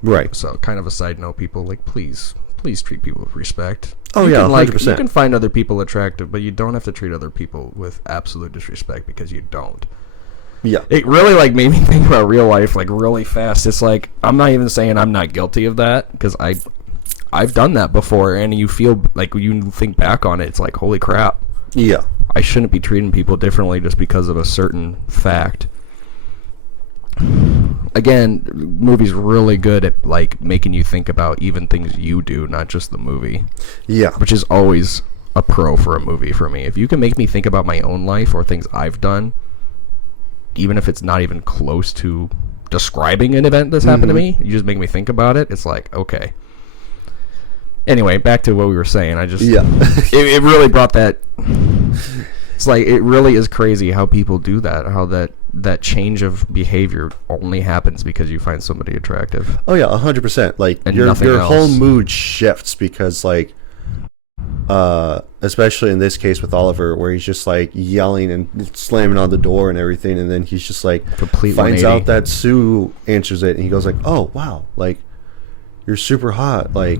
Right. So, kind of a side note, people, like, please treat people with respect. Oh, You yeah, can, like, 100%. you can find other people attractive, but you don't have to treat other people with absolute disrespect, because you don't. Yeah. It really, like, made me think about real life, like, really fast. It's like, I'm not even saying I'm not guilty of that, because I've done that before, and you feel like when you think back on it, it's like, holy crap, Yeah. I shouldn't be treating people differently just because of a certain fact. Again, movie's really good at like making you think about even things you do, not just the movie, Yeah. which is always a pro for a movie for me. If you can make me think about my own life or things I've done, even if it's not even close to describing an event that's happened to me, you just make me think about it, it's like, okay. Anyway, back to what we were saying. Yeah. it really brought that. It's like, it really is crazy how people do that, how that change of behavior only happens because you find somebody attractive. Oh yeah, 100%. Like And your nothing whole else. mood shifts because like, especially in this case with Oliver, where he's just like yelling and slamming on the door and everything, and then he's just like Complete finds 180. out that Sue answers it, and he goes like, "Oh wow, like you're super hot. Like,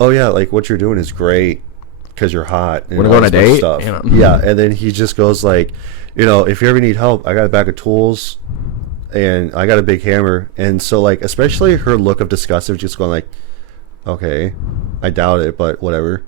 oh yeah, like what you're doing is great because you're hot." And Wanna all go on a this bunch of date? Stuff. You know. Yeah, and then he just goes like, you know, if you ever need help, I got a bag of tools. And I got a big hammer, and so like, especially her look of disgust of just going like, okay, I doubt it, but whatever.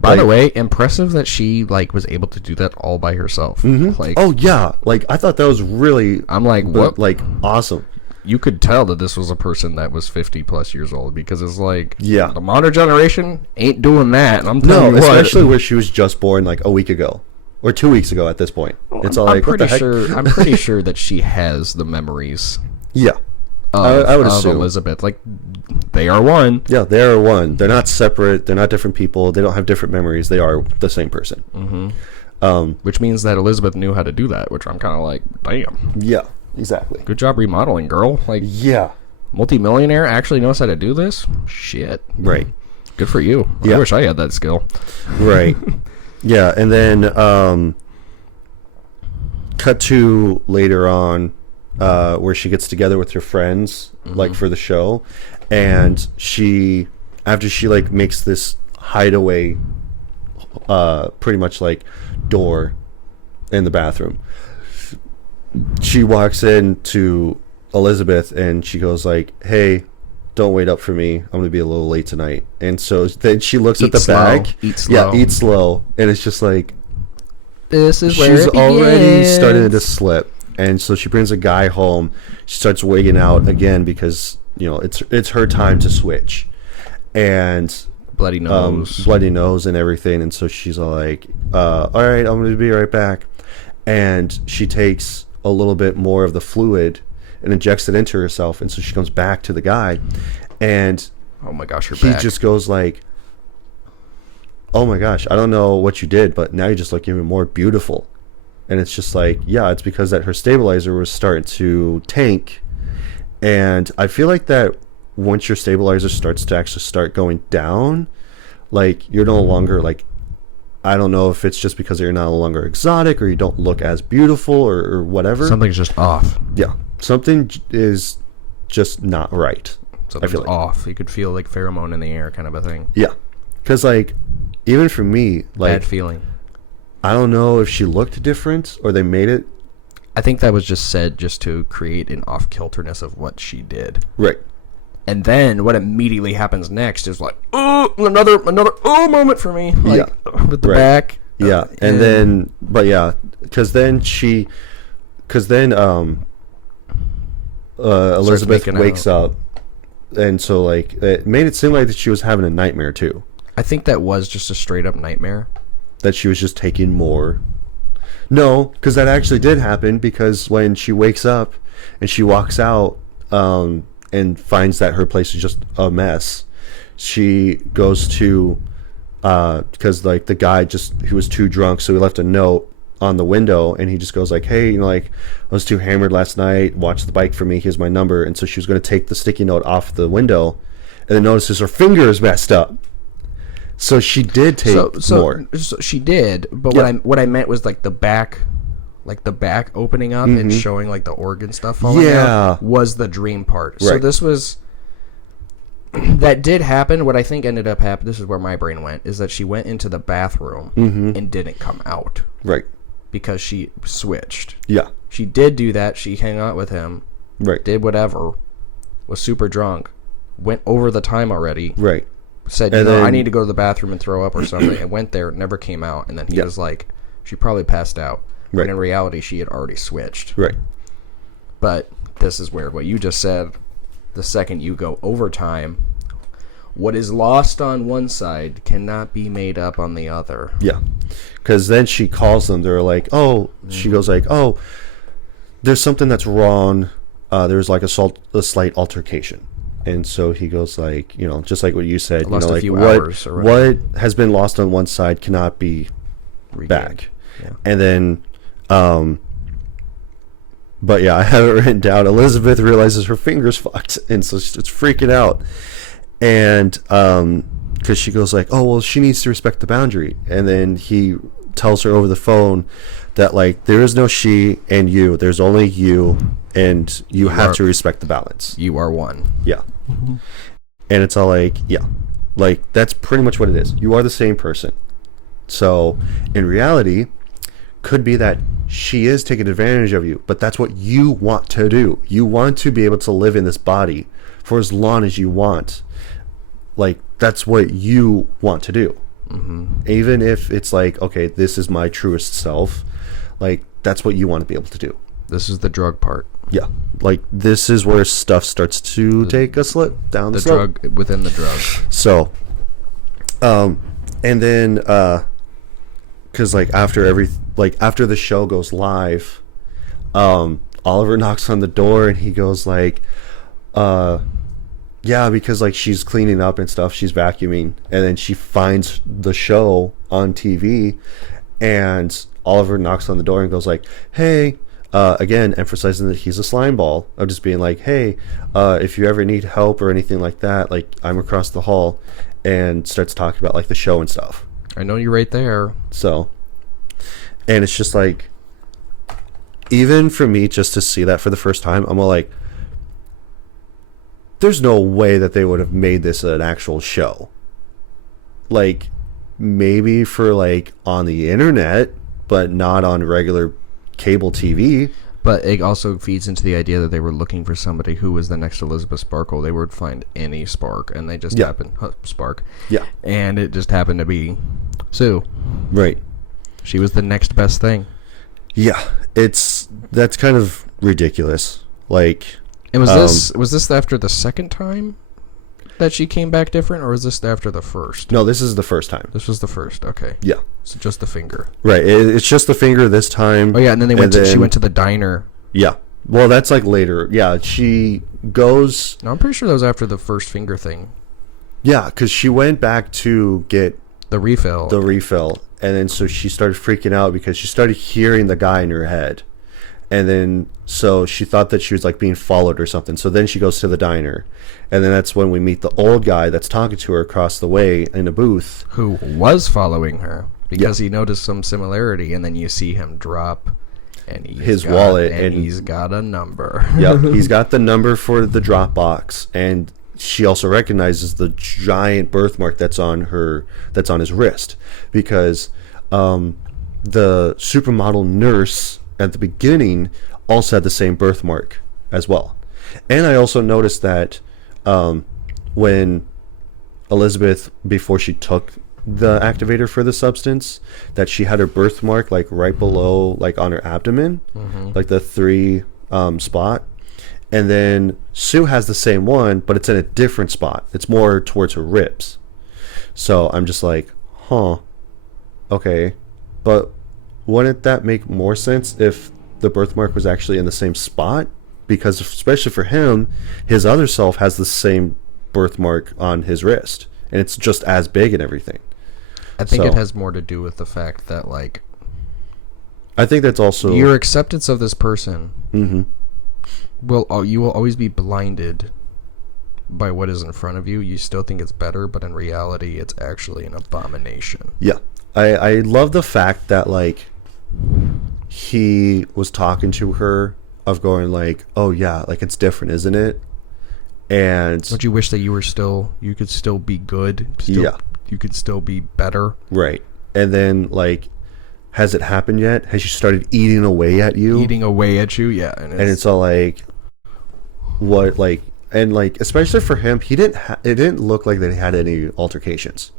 By the way, impressive that she like was able to do that all by herself. Like, Oh yeah, like I thought that was really, I'm like, what? like awesome. You could tell that this was a person that was 50 plus years old, because it's like, Yeah. the modern generation ain't doing that. And I'm No, telling you what, especially where she was just born like a week ago or 2 weeks ago at this point. It's all I'm like, what the pretty heck? sure. I'm pretty sure that she has the memories Yeah, of, I would of assume. Elizabeth. Like, they are one. Yeah, they are one. They're not separate. They're not different people. They don't have different memories. They are the same person. Which means that Elizabeth knew how to do that, which I'm kind of like, damn. Yeah, exactly. Good job remodeling, girl. Like, Yeah, multimillionaire actually knows how to do this? Shit. right, Good for you. Yeah. I wish I had that skill. right. Yeah, and then cut to later on where she gets together with her friends, like for the show, and after she like makes this hideaway, pretty much like door in the bathroom, she walks in to Elizabeth and she goes like, "Hey, don't wait up for me. I'm gonna be a little late tonight." And so then she looks at the bag. Eat slow. Yeah, eat slow, and it's just like This is where she's it already begins. starting to slip, and so she brings a guy home. She starts wigging out again because it's her time to switch, and Bloody nose. bloody nose and everything. And so she's all like, "All right, I'm going to be right back." And she takes a little bit more of the fluid and injects it into herself, and so she comes back to the guy, and Oh my gosh, you're he back. just goes like, "Oh my gosh, I don't know what you did, but now you just look even more beautiful." And it's just like, yeah, it's because that her stabilizer was starting to tank, and I feel like that once your stabilizer starts to actually start going down, like you're no longer like, I don't know if it's just because you're no longer exotic or you don't look as beautiful or whatever. Something's just off. Yeah, something is just not right. Something's like. off. You could feel like pheromone in the air kind of a thing. Yeah, because like even for me, like Bad feeling. I don't know if she looked different or they made it I think that was just said just to create an off-kilterness of what she did. right. And then what immediately happens next is like, oh, another moment for me. Like, with the Right. back. Yeah, and then because then Elizabeth making wakes up, and so like it made it seem like that she was having a nightmare too. I think that was just a straight up nightmare. That she was just taking more. No, because that actually did happen. Because when she wakes up and she walks out and finds that her place is just a mess, she goes to because like the guy he was too drunk, so he left a note on the window, and he just goes like, "Hey, like I was too hammered last night. Watch the bike for me. Here's my number." And so she was going to take the sticky note off the window, and then notices her finger is messed up. So she did take more. So she did, but Yeah. what I meant was like the back opening up and showing like the organ stuff falling out was the dream part. So Right. this was that did happen. What I think ended up happening, this is where my brain went, is that she went into the bathroom and didn't come out Right. because she switched. Yeah. She did do that. She hung out with him, Right. did whatever, was super drunk, went over the time already. Right. Said, And then- I need to go to the bathroom and throw up or something, and went there, never came out, and then he was like, she probably passed out. Right. But in reality, she had already switched. Right. But this is where what you just said, the second you go overtime, what is lost on one side cannot be made up on the other. Yeah. Because then she calls them. They're like, "Oh," she goes like, "Oh, there's something that's wrong. There's like a slight altercation." And so he goes like, just like what you said, Lost a like few hours or what has been lost on one side cannot be Regained. back. Yeah. And then, but yeah, I have it written down. Elizabeth realizes her finger's fucked, and so it's freaking out. And because she goes like, "Oh well, she needs to respect the boundary." And then he tells her over the phone that like there is no she and you. There's only you, and you have to respect the balance. You are one. Yeah. And it's all like, yeah, like that's pretty much what it is. You are the same person. So in reality, could be that she is taking advantage of you, but that's what you want to do. You want to be able to live in this body for as long as you want. Like that's what you want to do. Even if it's like, okay, this is my truest self, like that's what you want to be able to do. This is the drug part. Yeah, like this is where stuff starts to take a slip down the The slope. drug within the drug. So, and then, because like after after the show goes live, Oliver knocks on the door and he goes like, yeah, because like she's cleaning up and stuff, she's vacuuming, and then she finds the show on TV, and Oliver knocks on the door and goes like, "Hey, again, emphasizing that he's a slime ball of just being like, hey, if you ever need help or anything like that, like, I'm across the hall, and starts talking about like the show and stuff. I know you're right there. So, and it's just like, even for me, just to see that for the first time, I'm all like, there's no way that they would have made this an actual show. Like, maybe for like on the internet, but not on regular cable TV. But it also feeds into the idea that they were looking for somebody who was the next Elizabeth Sparkle. They would find any Spark, and they just happened... Spark. Yeah. And it just happened to be Sue. Right. She was the next best thing. Yeah. That's kind of ridiculous. Like... And was this after the second time that she came back different, or was this after the first? No, this is the first time. This was the first, okay. Yeah. So just the finger. Right. It's just the finger this time. Oh, yeah, and then she went to the diner. Yeah. Well, that's like later. Yeah, she goes... No, I'm pretty sure that was after the first finger thing. Yeah, because she went back to get... The refill. And then so she started freaking out because she started hearing the guy in her head. And then so she thought that she was like being followed or something. So then she goes to the diner. And then that's when we meet the old guy that's talking to her across the way in a booth. Who was following her because he noticed some similarity. And then you see him drop and his wallet. And he's got a number. Yep, he's got the number for the drop box. And she also recognizes the giant birthmark that's on his wrist. Because the supermodel nurse at the beginning also had the same birthmark as well. And I also noticed that when Elizabeth, before she took the activator for the substance, that she had her birthmark like right below, like on her abdomen, like the 3 spot. And then Sue has the same one, but it's in a different spot. It's more towards her ribs. So I'm just like, okay. But wouldn't that make more sense if the birthmark was actually in the same spot? Because especially for him, his other self has the same birthmark on his wrist, and it's just as big and everything. I think it has more to do with the fact that, like, I think that's also your acceptance of this person. You will always be blinded by what is in front of you. You still think it's better, but in reality, it's actually an abomination. Yeah, I love the fact that, like, he was talking to her of going like, oh yeah, like, it's different, isn't it? And don't you wish that you could still be good? You could still be better. Right. And then, like, has it happened yet? Has she started eating away at you? Yeah. And it's all like, what, like, and like, especially for him, it didn't look like they had any altercations.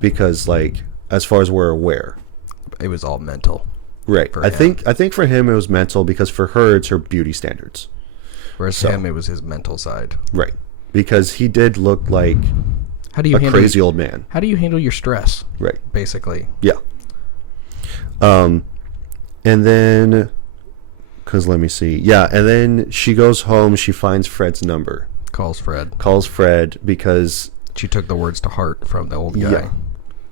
Because, like, as far as we're aware, it was all mental. Right. I think for him it was mental, because for her it's her beauty standards. Whereas for him it was his mental side. Right. Because he did look like crazy old man. How do you handle your stress? Right. Basically. Yeah. And then, because let me see. Yeah, and then she goes home, she finds Fred's number. Calls Fred because she took the words to heart from the old guy. Yeah.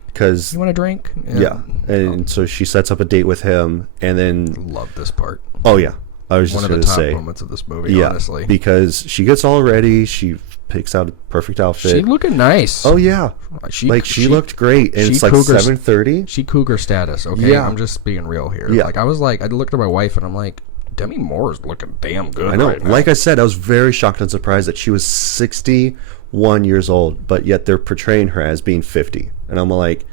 Because you want a drink? Yeah. And so she sets up a date with him, and then love this part. Oh yeah, I was just going to say one of the top moments of this movie. Honestly, because she gets all ready, she picks out a perfect outfit. She looking nice. Oh yeah, she looked great, and it's like 7:30. She cougar status. Okay, yeah. I'm just being real here. Yeah. Like I looked at my wife and I'm like, Demi Moore is looking damn good. I know. Right now. Like I said, I was very shocked and surprised that she was 61 years old, but yet they're portraying her as being 50. And I'm like,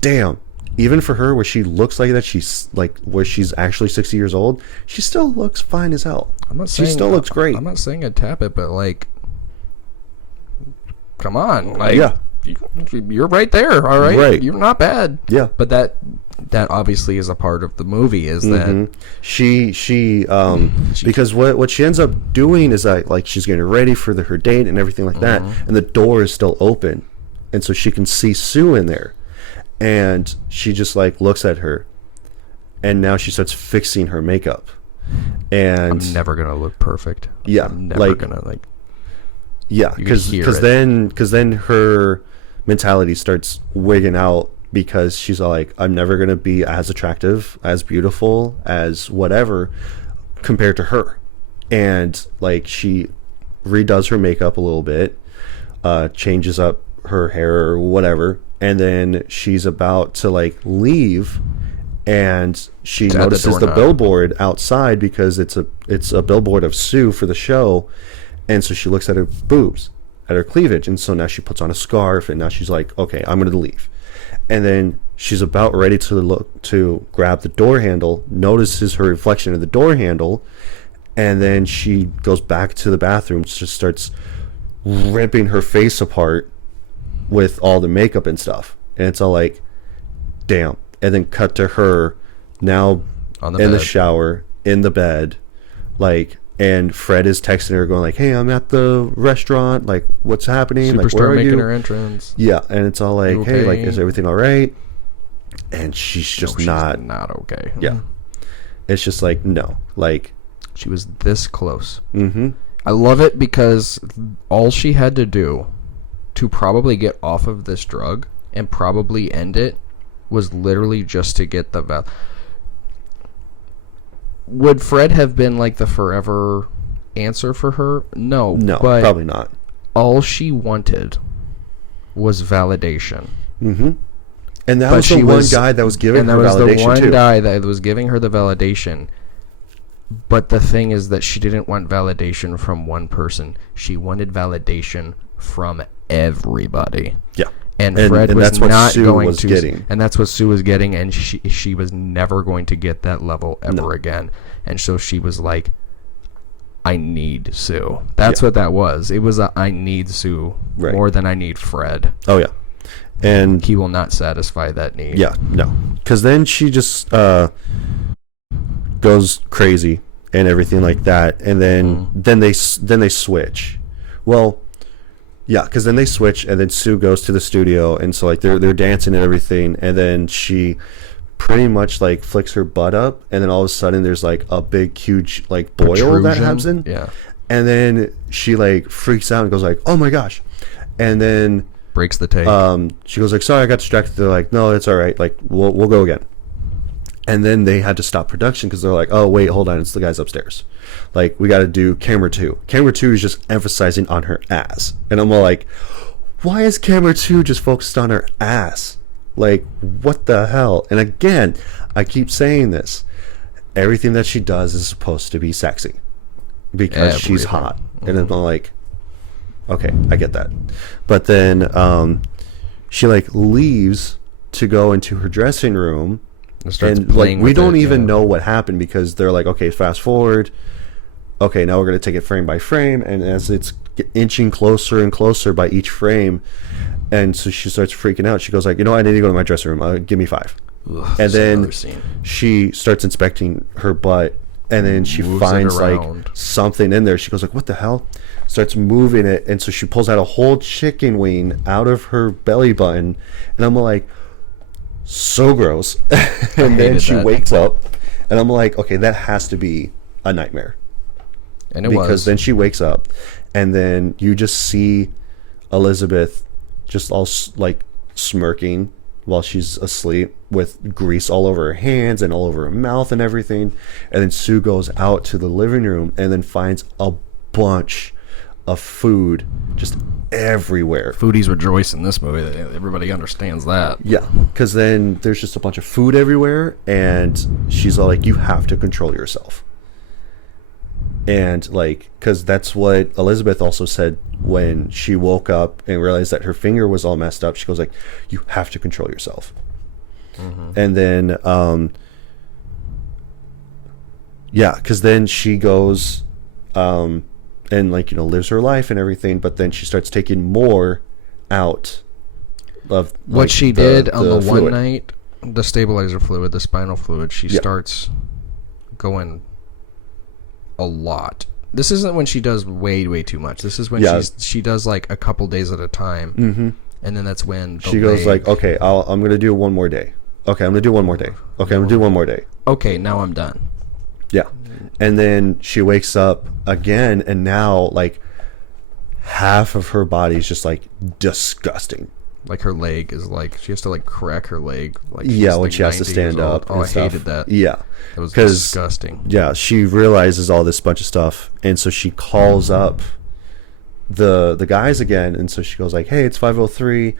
damn, even for her, where she looks like that, she's like, where she's actually 60 years old, she still looks fine as hell. She still looks great. I'm not saying I'd tap it, but like, come on. Like, yeah. You're right there, all right? Right. You're not bad. Yeah. But that obviously is a part of the movie, is that she because what she ends up doing is that, like, she's getting ready for her date and everything like that, and the door is still open, and so she can see Sue in there, and she just like looks at her, and now she starts fixing her makeup, and I'm never gonna look perfect. Yeah, I'm never gonna like. Yeah, because then her mentality starts wigging out because she's all like, I'm never gonna be as attractive, as beautiful, as whatever compared to her. And like she redoes her makeup a little bit, changes up her hair or whatever, and then she's about to like leave, and she notices the billboard outside because it's a billboard of Sue for the show, and so she looks at her boobs, at her cleavage, and so now she puts on a scarf, and now she's like, okay, I'm gonna leave. And then she's about ready to grab the door handle, notices her reflection in the door handle, and then she goes back to the bathroom, just starts ripping her face apart with all the makeup and stuff. And it's all like, damn. And then cut to her now in the shower, in the bed, like, and Fred is texting her going like, hey, I'm at the restaurant, like, what's happening? Like, where are making you? her entrance. Yeah, and it's all like, okay? Hey, like, is everything all right? And she's just she's not okay. Yeah. It's just like, no. Like, she was this close. Mm-hmm. I love it because all she had to do to probably get off of this drug and probably end it was literally just to get the Would Fred have been like the forever answer for her? No, but probably not. All she wanted was validation. Mm-hmm. And that was the one guy that was giving her validation too. And that was the one guy that was giving her the validation. But the thing is that she didn't want validation from one person. She wanted validation from everybody. Yeah. And Fred was not going to, and that's what Sue was getting, and she was never going to get that level ever again. And so she was like, I need Sue. That's what that was. It was I need Sue more than I need Fred. Oh yeah. And he will not satisfy that need. Yeah, no. Because then she just goes crazy and everything like that, and then they switch. Well, yeah, because then they switch, and then Sue goes to the studio, and so like they're dancing and everything, and then she pretty much like flicks her butt up, and then all of a sudden there's like a big huge like boil protrusion that happens. Yeah. And then she like freaks out and goes like, oh my gosh. And then breaks the tape. She goes like, sorry, I got distracted. They're like, no, it's all right, like we'll go again. And then they had to stop production because they're like, oh wait, hold on, it's the guys upstairs, like we got to do camera 2. Camera 2 is just emphasizing on her ass, and I'm all like, why is camera 2 just focused on her ass? Like, what the hell? And again, I keep saying this, everything that she does is supposed to be sexy because she's hot. And I'm like, okay, I get that. But then she like leaves to go into her dressing room, and like we don't even know what happened because they're like, okay, fast forward, okay, now we're going to take it frame by frame, and as it's inching closer and closer by each frame, and so she starts freaking out. She goes like, I need to go to my dressing room, give me 5. Ugh, and then she starts inspecting her butt, and then she finds like something in there. She goes like, what the hell? Starts moving it, and so she pulls out a whole chicken wing out of her belly button, and I'm like, so gross. And then she wakes up, and I'm like, okay, that has to be a nightmare. And because then she wakes up, and then you just see Elizabeth just all like smirking while she's asleep with grease all over her hands and all over her mouth and everything. And then Sue goes out to the living room and then finds a bunch of food just everywhere. Foodies rejoice in this movie. Everybody understands that. Yeah, because then there's just a bunch of food everywhere, and she's all like, you have to control yourself. And like, because that's what Elizabeth also said when she woke up and realized that her finger was all messed up. She goes like, you have to control yourself. And then yeah, because then she goes and like, lives her life and everything, but then she starts taking more out of what she did on the one night, the stabilizer fluid, the spinal fluid. She starts going a lot. This isn't when she does way too much. This is when she does like a couple days at a time, and then that's when she goes like, okay, I'm gonna do one more day. Okay, I'm gonna do one more day. Okay, I'm gonna do one more day. Okay, now I'm done. Yeah. And then she wakes up again, and now like half of her body's just like disgusting. Like her leg is like she has to like crack her leg. Like Yeah, when like she has to 90 stand years old. up. Oh, and I stuff. hated that. Yeah, That was 'cause, disgusting. yeah, she realizes all this bunch of stuff, and so she calls up the guys again, and so she goes like, "Hey, it's 5:03.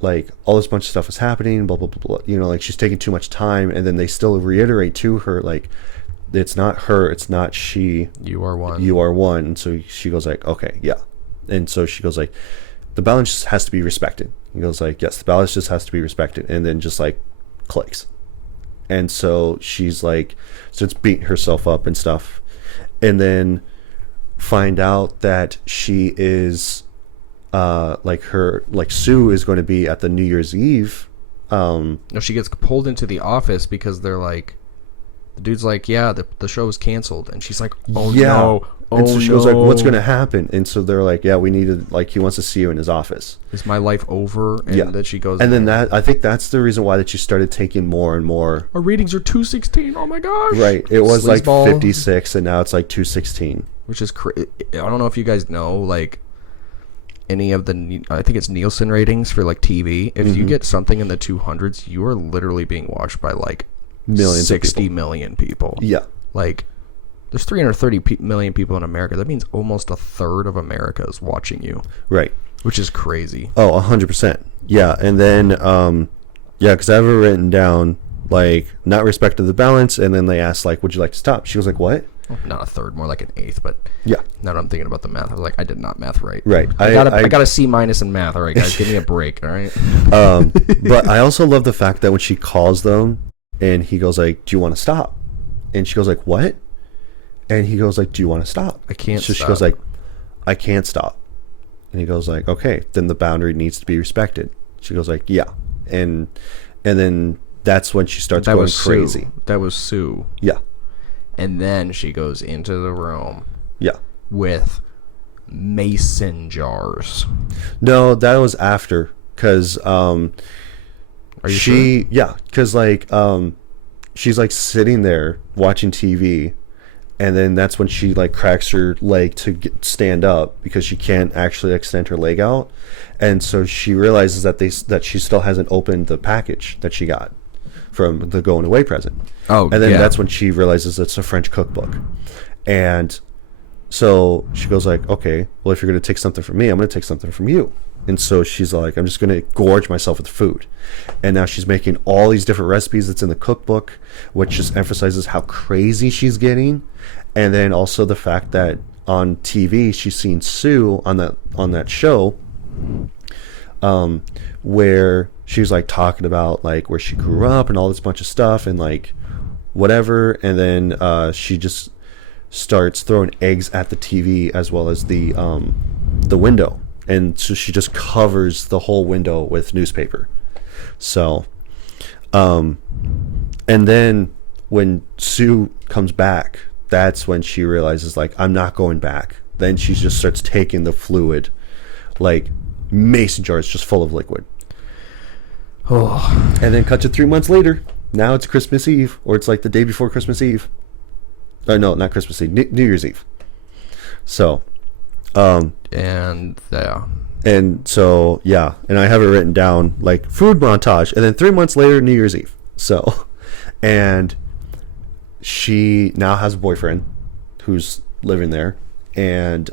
Like all this bunch of stuff is happening. Blah blah blah blah. You know, like she's taking too much time." And then they still reiterate to her like, "It's not her. It's not she. You are one. You are one." And so she goes like, "Okay, yeah." And so she goes like, "The balance just has to be respected." He goes like, "Yes, the balance just has to be respected." And then just like clicks. And so she's like, starts beating herself up and stuff, and then find out that she is like Sue is going to be at the New Year's Eve. No, she gets pulled into the office because they're like, the dude's like, yeah, the show is canceled, and she's like, oh Yeah. no, oh And so she goes like, no. "What's going to happen?" And so they're like, "Yeah, we need to, like, he wants to see you in his office." Is my life over? And Yeah. then she goes, And then I think that's the reason why that she started taking more and more. our ratings are 216. Oh my gosh! Right. It was like Sleazeball, 56, and now it's like 216. which is I don't know if you guys know like any of the I think it's Nielsen ratings for like TV. If you get something in the 200s, you are literally being watched by like Millions of 60 people. million people. Yeah. Like there's 330 million people in America. That means almost a third of America is watching you, Right. which is crazy. Oh, 100%. Yeah. And then, yeah, because I have it written down, like, not respected the balance. And then they asked, like, would you like to stop? She was like, what? Not a third, more like an eighth. But Yeah. now that I'm thinking about the math, I was like, I did not math right. Right. I got a C minus in math. All right, guys, give me a break. All right. But I also love the fact that when she calls them and he goes like, "Do you want to stop?" And she goes like, "What?" And he goes like, "Do you want to stop?" I can't So she stop. goes like, "I can't stop." And he goes like, "Okay, then the boundary needs to be respected." She goes like, "Yeah." And then that's when she starts That going was crazy. Sue. That was Sue. Yeah. And then she goes into the room Yeah. with mason jars. No, that was after, because Are you she yeah, because like she's like sitting there watching TV, and then that's when she like cracks her leg to stand up because she can't actually extend her leg out, and so she realizes that she still hasn't opened the package that she got from the going away present. Oh, and then yeah. that's when she realizes it's a French cookbook, and so she goes like, "Okay, well, if you're going to take something from me, I'm going to take something from you." And so she's like, "I'm just going to gorge myself with food." And now she's making all these different recipes that's in the cookbook, which just emphasizes how crazy she's getting. And then also the fact that on TV she's seen Sue on that show, where she's like talking about like where she grew up and all this bunch of stuff and like whatever. And then she just starts throwing eggs at the TV as well as the window, and so she just covers the whole window with newspaper. So and then when Sue comes back, that's when she realizes like, I'm not going back. Then she just starts taking the fluid, like mason jars just full of liquid. Oh, And then cut to 3 months later. Now it's Christmas Eve, or it's like the day before Christmas Eve. No, not Christmas Eve, New Year's Eve. So, and yeah. and so, yeah, and I have it written down like food montage, and then 3 months later, New Year's Eve. So, and she now has a boyfriend who's living there, and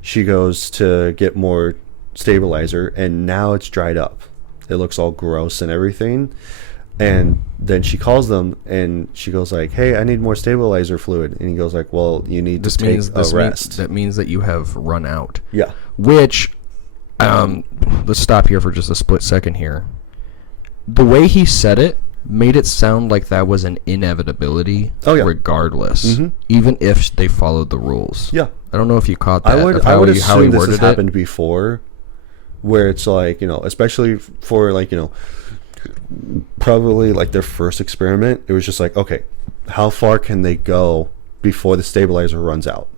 she goes to get more stabilizer, and now it's dried up. It looks all gross and everything. And then she calls them and she goes like, "Hey, I need more stabilizer fluid." And he goes like, "Well, you need to take a rest." That means that you have run out. Yeah. Which, let's stop here for just a split second here. The way he said it made it sound like that was an inevitability. Oh, yeah. Regardless, even if they followed the rules. Yeah. I don't know if you caught that. I would how he assume this has worded it. happened before, where it's like, especially for like, probably like their first experiment, it was just like, okay, how far can they go before the stabilizer runs out?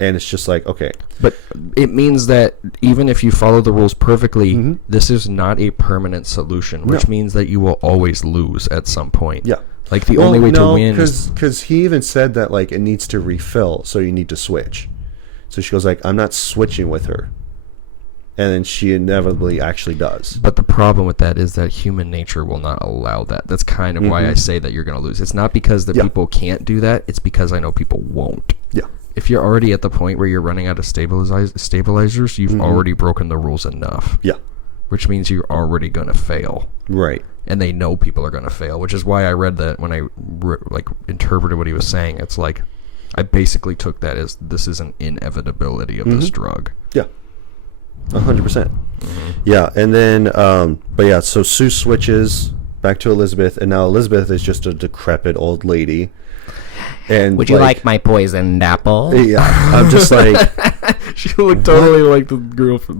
And it's just like, okay. But it means that even if you follow the rules perfectly, this is not a permanent solution, which means that you will always lose at some point. Yeah. Like the only way to win is... because he even said that like it needs to refill, so you need to switch. So she goes like, "I'm not switching with her." and then she inevitably actually does. But the problem with that is that human nature will not allow that. That's kind of why I say that you're going to lose. It's not because that people can't do that. It's because I know people won't. Yeah. If you're already at the point where you're running out of stabilizers, you've already broken the rules enough. Yeah. Which means you're already going to fail. Right. And they know people are going to fail, which is why I read that when I interpreted what he was saying. It's like I basically took that as this is an inevitability of this drug. Yeah. 100%. Yeah, and then, but yeah, so Sue switches back to Elizabeth, and now Elizabeth is just a decrepit old lady. And would you like my poisoned apple? Yeah, I'm just like, she looked totally like the girl from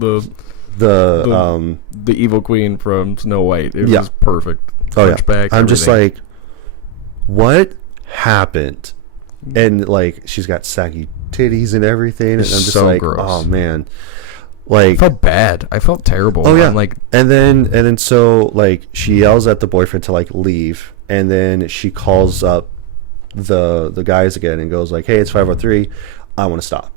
the evil queen from Snow White. It was perfect. Oh yeah, Hunchback, I'm just everything. like, what happened? And like, she's got saggy titties and everything, and I'm just so like, gross. oh man. Like, I felt bad. I felt terrible. Oh yeah. I'm like, and then so like she yells at the boyfriend to like leave, and then she calls up the guys again and goes like, hey, it's 5:03, I want to stop.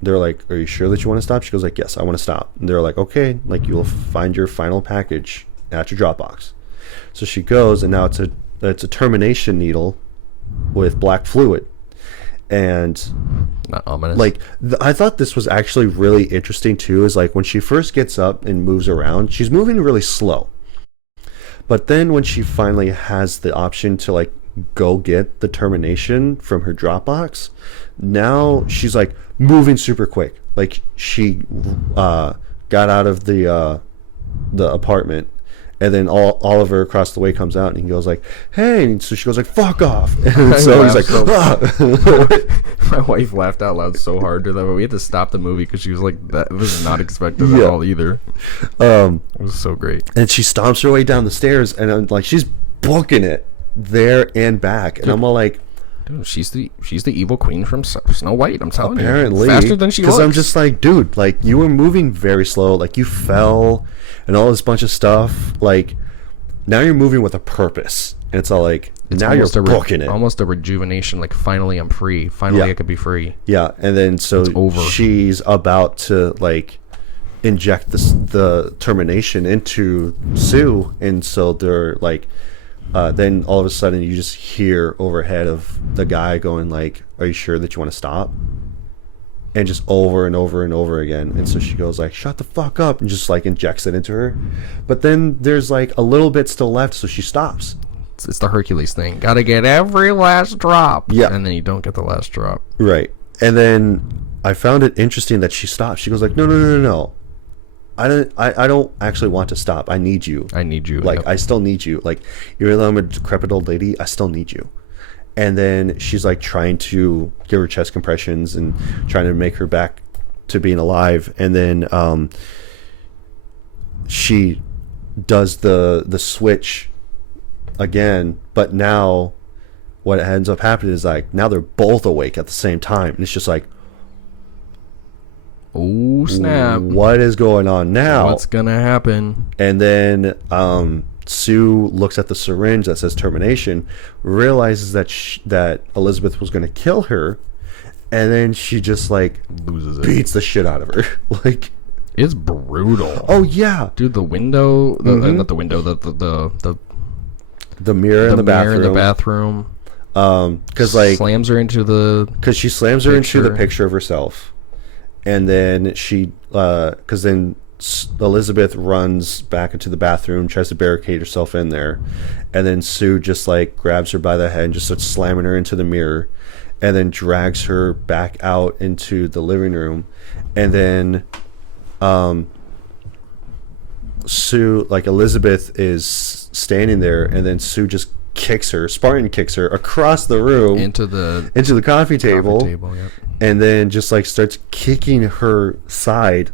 They're like, are you sure that you want to stop? She goes like, yes, I want to stop. And they're like, okay, like you'll find your final package at your Dropbox. So she goes, and now it's a termination needle with black fluid. And not ominous. like I thought this was actually really interesting too, is like when she first gets up and moves around, she's moving really slow, but then when she finally has the option to like go get the termination from her Dropbox, now she's like moving super quick. Like she got out of the apartment, and then Oliver across the way comes out, and he goes like, hey, and so she goes like, fuck off. And so he's like, my wife laughed out loud so hard to that, but we had to stop the movie because she was like, that was not expected at all either. It was so great. And she stomps her way down the stairs, and I'm like, she's booking it there and back, and I'm all like, dude, she's the evil queen from Snow White. I'm telling apparently, you, faster than she looks. Because I'm just like, dude, like you were moving very slow, like you fell and all this bunch of stuff. Like now you're moving with a purpose, and it's all like, it's now you're booking it. Almost a rejuvenation. Like finally, I'm free. Finally, I could be free. Yeah, and then so over. She's about to like inject the termination into Sue, and so they're like. Then all of a sudden you just hear overhead of the guy going like, are you sure that you want to stop? And just over and over and over again. And so she goes like, shut the fuck up, and just like injects it into her. But then there's like a little bit still left, so she stops. It's the Hercules thing. Gotta get every last drop. Yeah. And then you don't get the last drop. Right. And then I found it interesting that she stopped. She goes like, no. I don't actually want to stop. I need you. Like, I still need you. Like, even though I'm a decrepit old lady, I still need you. And then she's like trying to give her chest compressions and trying to make her back to being alive. And then she does the switch again, but now what ends up happening is like now they're both awake at the same time, and it's just like, oh snap, what is going on now? What's gonna happen? And then Sue looks at the syringe that says termination, realizes that that Elizabeth was going to kill her, and then she just like loses it, beats the shit out of her. Like, it's brutal. Oh yeah, dude, the window, not the window, the mirror in the bathroom. Because like slams her into the because she slams her into the picture of herself, and then she because then Elizabeth runs back into the bathroom, tries to barricade herself in there, and then Sue just like grabs her by the head and just starts slamming her into the mirror, and then drags her back out into the living room, and then Sue, like Elizabeth is standing there, and then Sue just Spartan kicks her across the room into the coffee table, yep. And then just like starts kicking her side.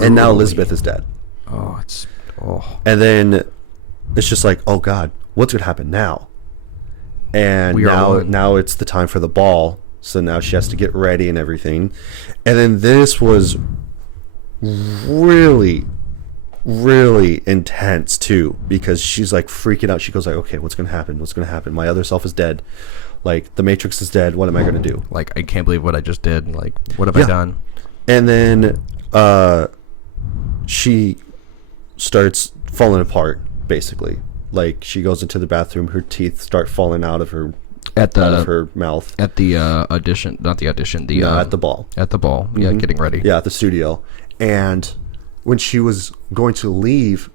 And now Elizabeth is dead. And then it's just like, oh God, what's going to happen now? And now it's the time for the ball. So now she has to get ready and everything. And then this was really, really intense too, because she's like freaking out. She goes like, okay, what's going to happen? What's going to happen? My other self is dead. Like, the Matrix is dead. What am I going to do? Like, I can't believe what I just did. Like, what have I done? And then she starts falling apart, basically. Like, she goes into the bathroom, her teeth start falling out of her At out of her mouth. At the audition, not the audition, the at the ball. At the ball, yeah, getting ready. Yeah, at the studio. And when she was going to leave,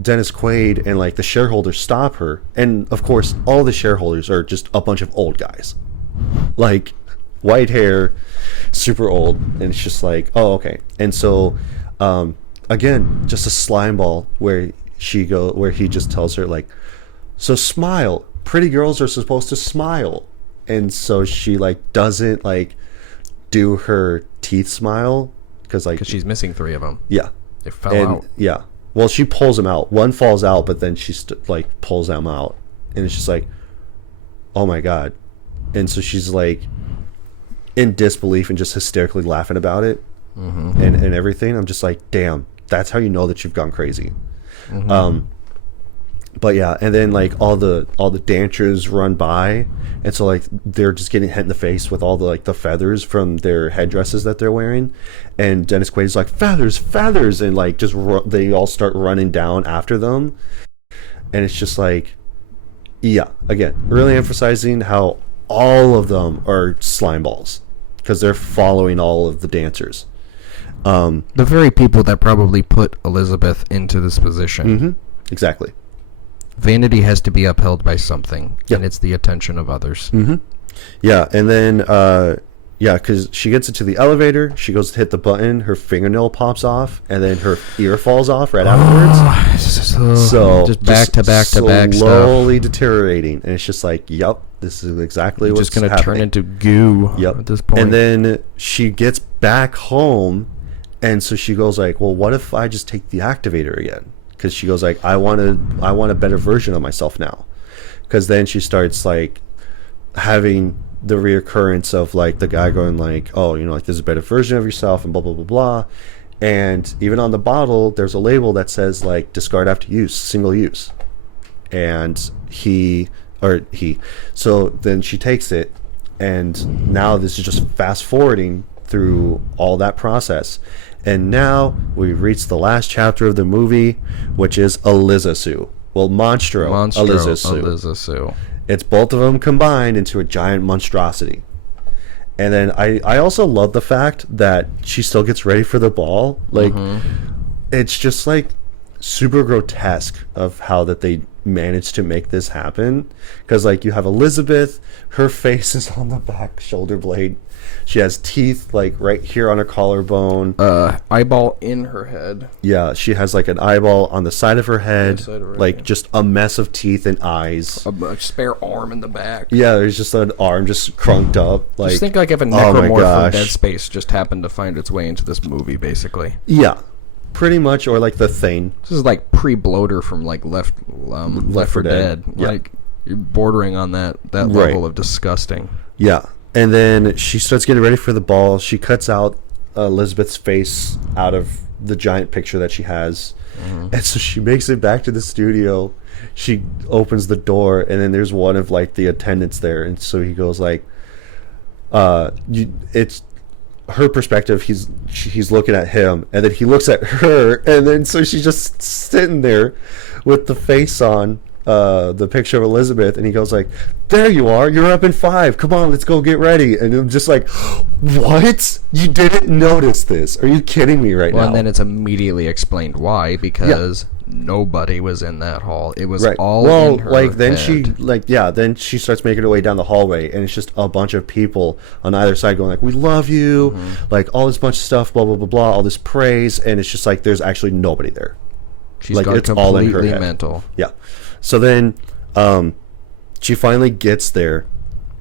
Dennis Quaid and like the shareholders stop her, and of course all the shareholders are just a bunch of old guys, like white hair, super old, and it's just like, oh, okay. And so again, just a slime ball where he just tells her like, so smile, pretty girls are supposed to smile. And so she like doesn't like do her teeth smile because she's missing 3 of them. Yeah, They fell out. Yeah. Well, she pulls them out. One falls out, but then she like pulls them out, and it's just like, oh my god. And so she's like in disbelief and just hysterically laughing about it, and everything. I'm just like, damn, that's how you know that you've gone crazy. But yeah, and then like all the dancers run by, and so like they're just getting hit in the face with all the like the feathers from their headdresses that they're wearing, and Dennis Quaid's like, feathers, and like just they all start running down after them, and it's just like, yeah, again, really emphasizing how all of them are slime balls because they're following all of the dancers. The very people that probably put Elizabeth into this position. Exactly. Vanity has to be upheld by something, Yep. and it's the attention of others. Yeah, and then because she gets into the elevator, she goes to hit the button, her fingernail pops off, and then her ear falls off right afterwards. So just back to back to back stuff. slowly deteriorating, and it's just like, yep, this is exactly what's Just going to happening. turn into goo at this point. And then she gets back home, and so she goes like, well, what if I just take the activator again? Because she goes like, I want a better version of myself now. Because then she starts like having the reoccurrence of like the guy going like, oh, you know, like there's a better version of yourself and blah blah blah blah. And even on the bottle there's a label that says like discard after use, single use. And so then she takes it, and now this is just fast forwarding through all that process. And now we've reached the last chapter of the movie, which is Eliza Sue. Well, Monstro Eliza Sue. It's both of them combined into a giant monstrosity. And then I also love the fact that she still gets ready for the ball. Like, it's just like super grotesque of how that they managed to make this happen. Because like you have Elizabeth, her face is on the back shoulder blade. She has teeth like right here on her collarbone. Eyeball in her head. Yeah, she has like an eyeball on the side of her head. Like just a mess of teeth and eyes. A spare arm in the back. Yeah, there's just an arm just crunked up. Like, Just think like if a necromorph from Dead Space just happened to find its way into this movie, basically. Yeah, pretty much, or like the Thing. This is like pre-bloater from like Left 4 Dead. Yeah. Like you're bordering on that level of disgusting. Yeah. And then she starts getting ready for the ball. She cuts out Elizabeth's face out of the giant picture that she has. And so she makes it back to the studio. She opens the door, and then there's one of like the attendants there. And so he goes like, it's her perspective. He's looking at him, and then he looks at her, and then so she's just sitting there with the face on. The picture of Elizabeth, and he goes like, there you are, you're up in 5, come on, let's go get ready. And I'm just like, what? You didn't notice this? Are you kidding me right now? And then it's immediately explained why, because nobody was in that hall. It was all in her like then head. then she starts making her way down the hallway, and it's just a bunch of people on either side going like, we love you, like all this bunch of stuff, blah blah blah blah, all this praise, and it's just like there's actually nobody there. She's like, gone it's all in her completely head. mental. Yeah. So then she finally gets there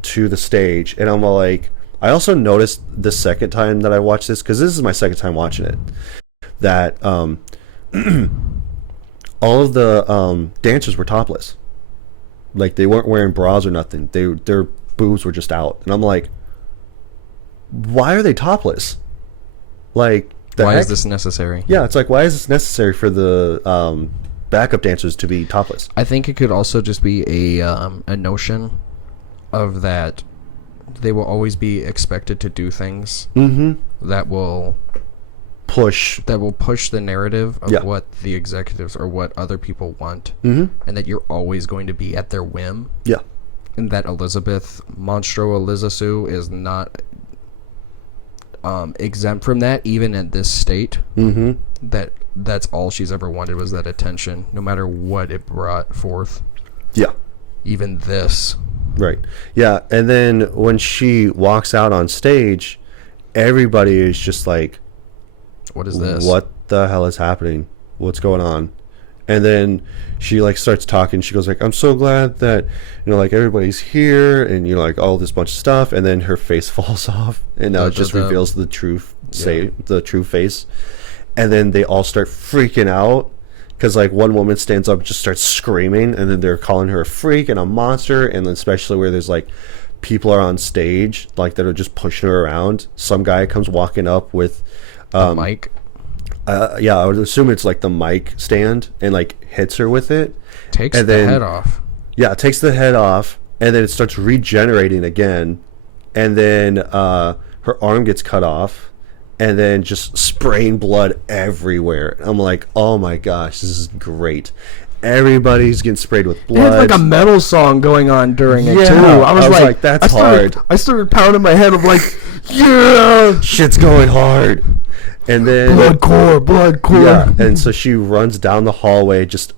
to the stage, and I'm like, I also noticed the second time that I watched this, because this is my second time watching it, that all of the dancers were topless. Like, they weren't wearing bras or nothing. Their boobs were just out. And I'm like, why are they topless? Like, why is this necessary? Yeah, it's like, why is this necessary for the backup dancers to be topless? I think it could also just be a notion of that they will always be expected to do things that will push. that will push the narrative of Yeah. what the executives or what other people want, Mm-hmm. and that you're always going to be at their whim, Yeah. and that Elizabeth Monstro Elizasu is not exempt from that, even in this state. Mm-hmm. That's all she's ever wanted, was that attention, no matter what it brought forth. Yeah. Even this. Right. Yeah. And then when she walks out on stage, everybody is just like, What is this? what the hell is happening? What's going on? And then she like starts talking. She goes like, I'm so glad that, you know, like everybody's here, and you know, like all this bunch of stuff. And then her face falls off, and now it just reveals the true the true face. And then they all start freaking out, because like one woman stands up and just starts screaming, and then they're calling her a freak and a monster. And then especially where there's like people are on stage like that are just pushing her around. Some guy comes walking up with The mic yeah, I would assume it's like the mic stand, and like hits her with it. takes and the then, head off. Yeah, it takes the head off, and then it starts regenerating again, and then her arm gets cut off, and then just spraying blood everywhere. I'm like, oh my gosh, this is great. Everybody's getting sprayed with It blood. had like a metal song going on during it Yeah, too. I was like, that's I started pounding my head of like, yeah, Shit's going hard. And then blood core. yeah, and so she runs down the hallway, just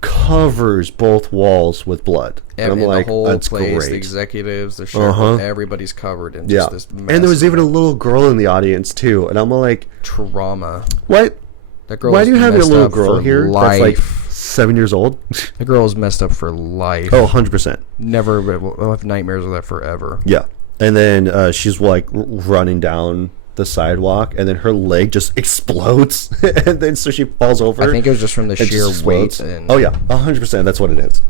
covers both walls with blood. And I'm And like, the whole that's place, great. the executives, the sheriff, everybody's covered in just this And there was even a massive little girl in the audience too, and I'm like, trauma. what? That girl Why is do you have a messed little up girl for here life. that's like 7 years old? The girl is messed up for life. Oh, 100%. Never will have nightmares of that forever. Yeah. And then she's like running down the sidewalk, and then her leg just explodes, and then so she falls over. I think it was just from the and sheer just weight. explodes. And Oh yeah, 100%. That's what it is.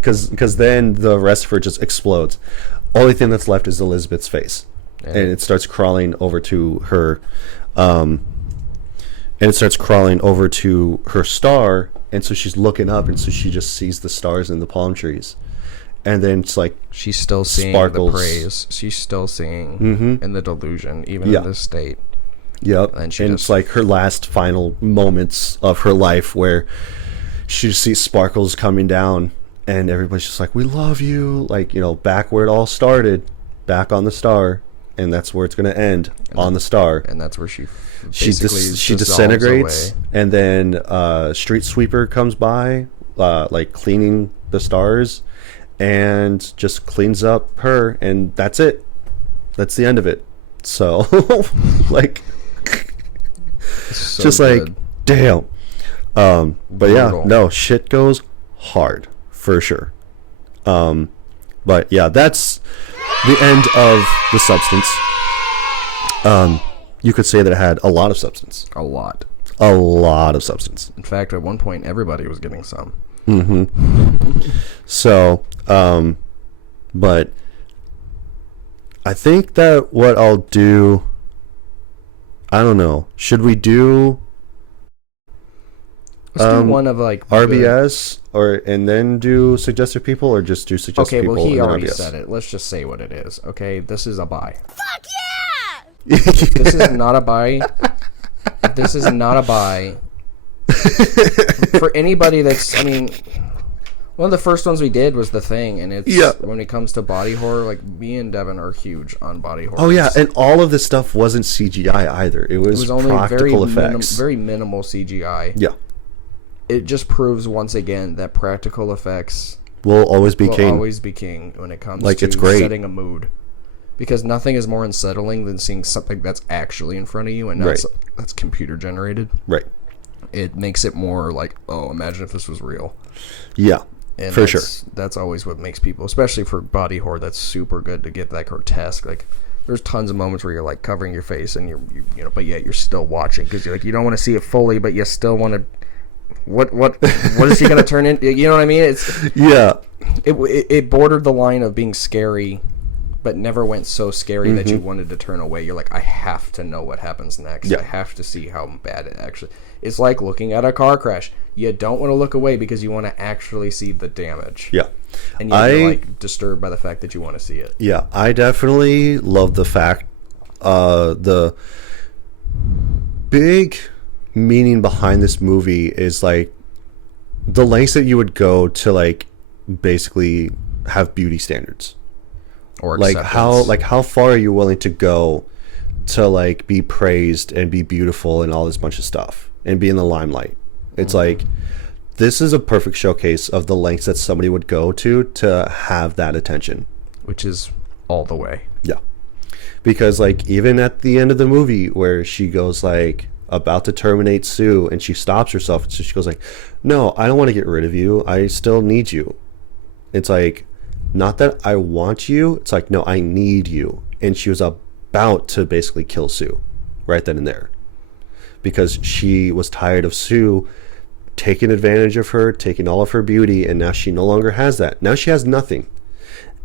Because then the rest of her just explodes. Only thing that's left is Elizabeth's face, and it starts crawling over to her, and it starts crawling over to her star, and so she's looking up, and so she just sees the stars in the palm trees, and then it's like she's still seeing sparkles. the praise. She's still seeing in the delusion, even Yeah. in this state. Yep. And And, she it's just- like her last final moments of her life where she sees sparkles coming down, and everybody's just like, we love you, like, you know, back where it all started, back on the star, and that's where it's going to end, on the star. And that's where she She basically she dissolves disintegrates, away. and then street sweeper comes by, like cleaning the stars, and just cleans up her, and that's it. That's the end of it. So like, So just good. like, damn. But yeah, Brutal. no, shit goes hard for sure. But yeah, that's the end of The Substance. You could say that it had a lot of substance. a lot. A lot of substance. In fact, at one point, everybody was getting some. So, but I think that what I'll do, I don't know. Should we do Let's do one of like RBS and then do suggestive people, or just do suggestive Okay, people? well, he and then already RBS? said it. Let's just say what it is. Okay, this is a buy. Fuck yeah! This is not a buy. This is not a buy. For anybody that's, I mean, one of the first ones we did was The Thing, and it's Yeah. when it comes to body horror, like me and Devin are huge on body horror. Oh yeah, and all of this stuff wasn't CGI either. It it was, was only practical effects. very minimal CGI. Yeah, It just proves once again that practical effects will always be will king. always be king when it comes Like, to it's great. setting a mood. Because nothing is more unsettling than seeing something that's actually in front of you and not Right. that's computer generated. Right. It makes it more like, oh, imagine if this was real. Yeah. And for sure. That's always what makes people, especially for body horror, that's super good to get that grotesque. Like, there's tons of moments where you're like covering your face and you know, but yet you're still watching because you're like, you don't want to see it fully, but you still want to. What is he gonna turn into? You know what I mean? Yeah. It bordered the line of being scary, but never went so scary that you wanted to turn away. You're like, I have to know what happens next. Yeah. I have to see how bad it actually. It's like looking at a car crash. You don't want to look away because you want to actually see the damage. Yeah. And you're like disturbed by the fact that you want to see it. Yeah, I definitely love the fact, big meaning behind this movie is like the lengths that you would go to like basically have beauty standards, Or like acceptance. how far are you willing to go to like be praised and be beautiful and all this bunch of stuff and be in the limelight. It's like this is a perfect showcase of the lengths that somebody would go to have that attention. Which is all the way. Yeah. Because like even at the end of the movie where she goes like about to terminate Sue and she stops herself and so she goes like, no, I don't want to get rid of you, I still need you. It's like, not that I want you, it's like, no, I need you. And she was about to basically kill Sue right then and there because she was tired of Sue taking advantage of her, taking all of her beauty, and now she no longer has that. Now she has nothing.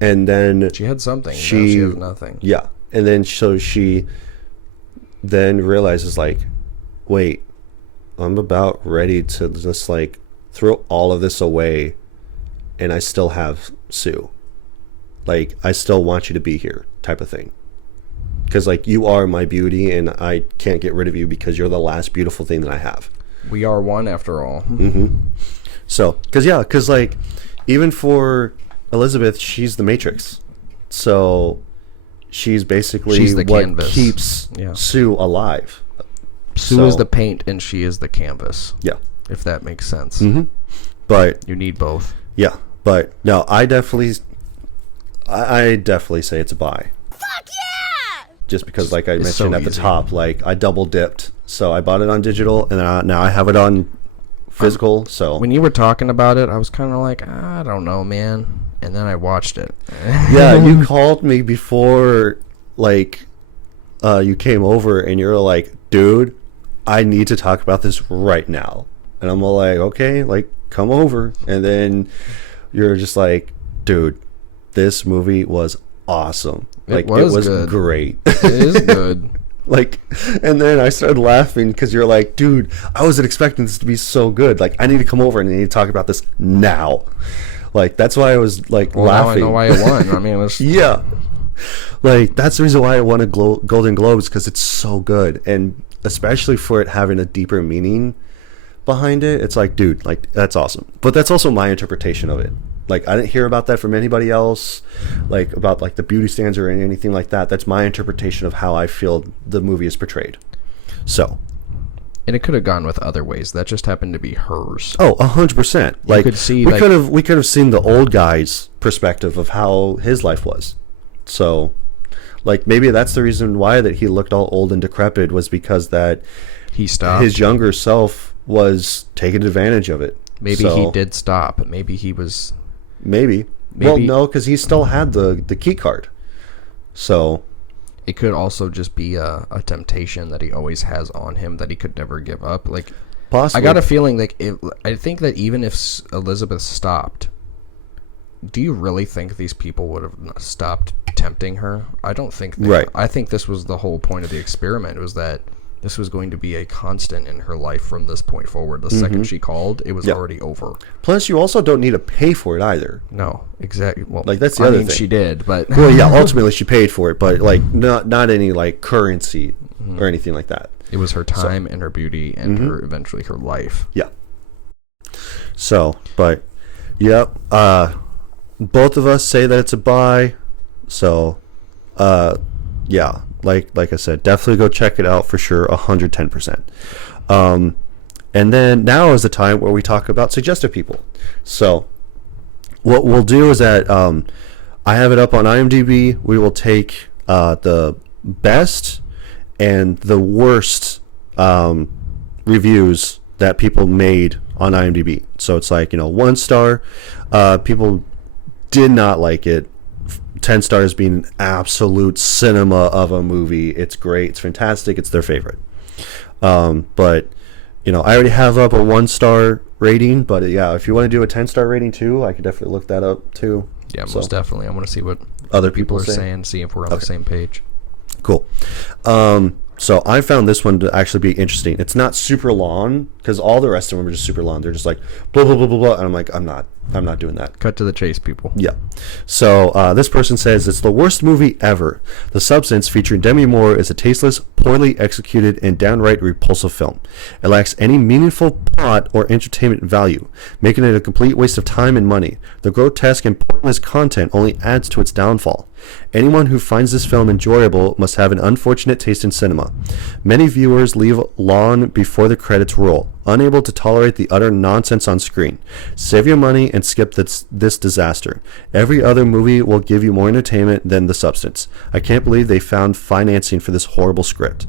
And then She had something. Now she has nothing. yeah. And then so she then realizes like, wait, I'm about ready to just like throw all of this away and I still have Sue. Like, I still want you to be here type of thing. Because like you are my beauty and I can't get rid of you because you're the last beautiful thing that I have. We are one after all. So, because like even for Elizabeth, she's the Matrix. So she's basically She's the what canvas. keeps Yeah. Sue alive. Sue So- is the paint and she is the canvas. Yeah. If that makes sense. But You need both. yeah, but no, I definitely say it's a buy. Fuck yeah! Just because, like I It's mentioned so at the easy. top, like I double dipped, so I bought it on digital, and now I have it on physical. So When you were talking about it, I was kind of like, I don't know, man. And then I watched it. yeah, you called me before, like, you came over, and you're like, dude, I need to talk about this right now, and I'm all like, okay, like come over, and then you're just like, dude, this movie was awesome. Like was it was good. great. It is good. Like, and then I started laughing because you're like, dude, I wasn't expecting this to be so good. Like, I need to come over and I need to talk about this now. Like, that's why I was like Well, laughing. now I know why it won. I mean, it's, Yeah, like that's the reason why I won a Golden Globes, because it's so good, and especially for it having a deeper meaning behind it. It's like, dude, like that's awesome. But that's also my interpretation of it. Like, I didn't hear about that from anybody else, like about like the beauty standards or anything like that. That's my interpretation of how I feel the movie is portrayed. So, and it could have gone with other ways. That just happened to be hers. oh, 100%. Like could see, we like- could have seen the old guy's perspective of how his life was. So, like maybe that's the reason why that he looked all old and decrepit, was because that He stopped. his younger self was taking advantage of it. Maybe So, he did stop. Maybe he was. Maybe. Well, Maybe- no, because he still had the key card. So, It could also just be a temptation that he always has on him that he could never give up. Like, possibly. I got a feeling like I think that even if Elizabeth stopped, do you really think these people would have stopped tempting her? I don't think. Right. I think this was the whole point of the experiment, was that this was going to be a constant in her life from this point forward. The second she called, it was Yep. already over. Plus, you also don't need to pay for it either. No, exactly. Well, Like, that's the I other mean, thing. she did, but Well, yeah, ultimately she paid for it, but like not any like currency or anything like that. it was her time and her beauty and her eventually her life. Yeah. So, but yep, both of us say that it's a buy. So, yeah, like I said, definitely go check it out for sure, 110%. And then now is the time where we talk about suggestive people. So, what we'll do is that I have it up on IMDb. We will take the best and the worst reviews that people made on IMDb. So it's like, 1 star, people did not like it. 10 stars being an absolute cinema of a movie. It's great. It's fantastic. It's their favorite. But I already have up a 1-star rating. But yeah, if you want to do a 10-star rating too, I could definitely look that up too. Yeah, So, most definitely. I want to see what Other people people are say? saying, see if we're on the same page. Cool. So I found this one to actually be interesting. It's not super long, because all the rest of them are just super long. They're just like blah blah blah blah blah, and I'm like, I'm not I'm not doing that. Cut to the chase, people. Yeah. So this person says it's the worst movie ever. The Substance, featuring Demi Moore, is a tasteless, poorly executed, and downright repulsive film. It lacks any meaningful plot or entertainment value, making it a complete waste of time and money. The grotesque and pointless content only adds to its downfall. Anyone who finds this film enjoyable must have an unfortunate taste in cinema. Many viewers leave long before the credits roll, unable to tolerate the utter nonsense on screen. Save your money and skip this disaster. Every other movie will give you more entertainment than The Substance. I can't believe they found financing for this horrible script.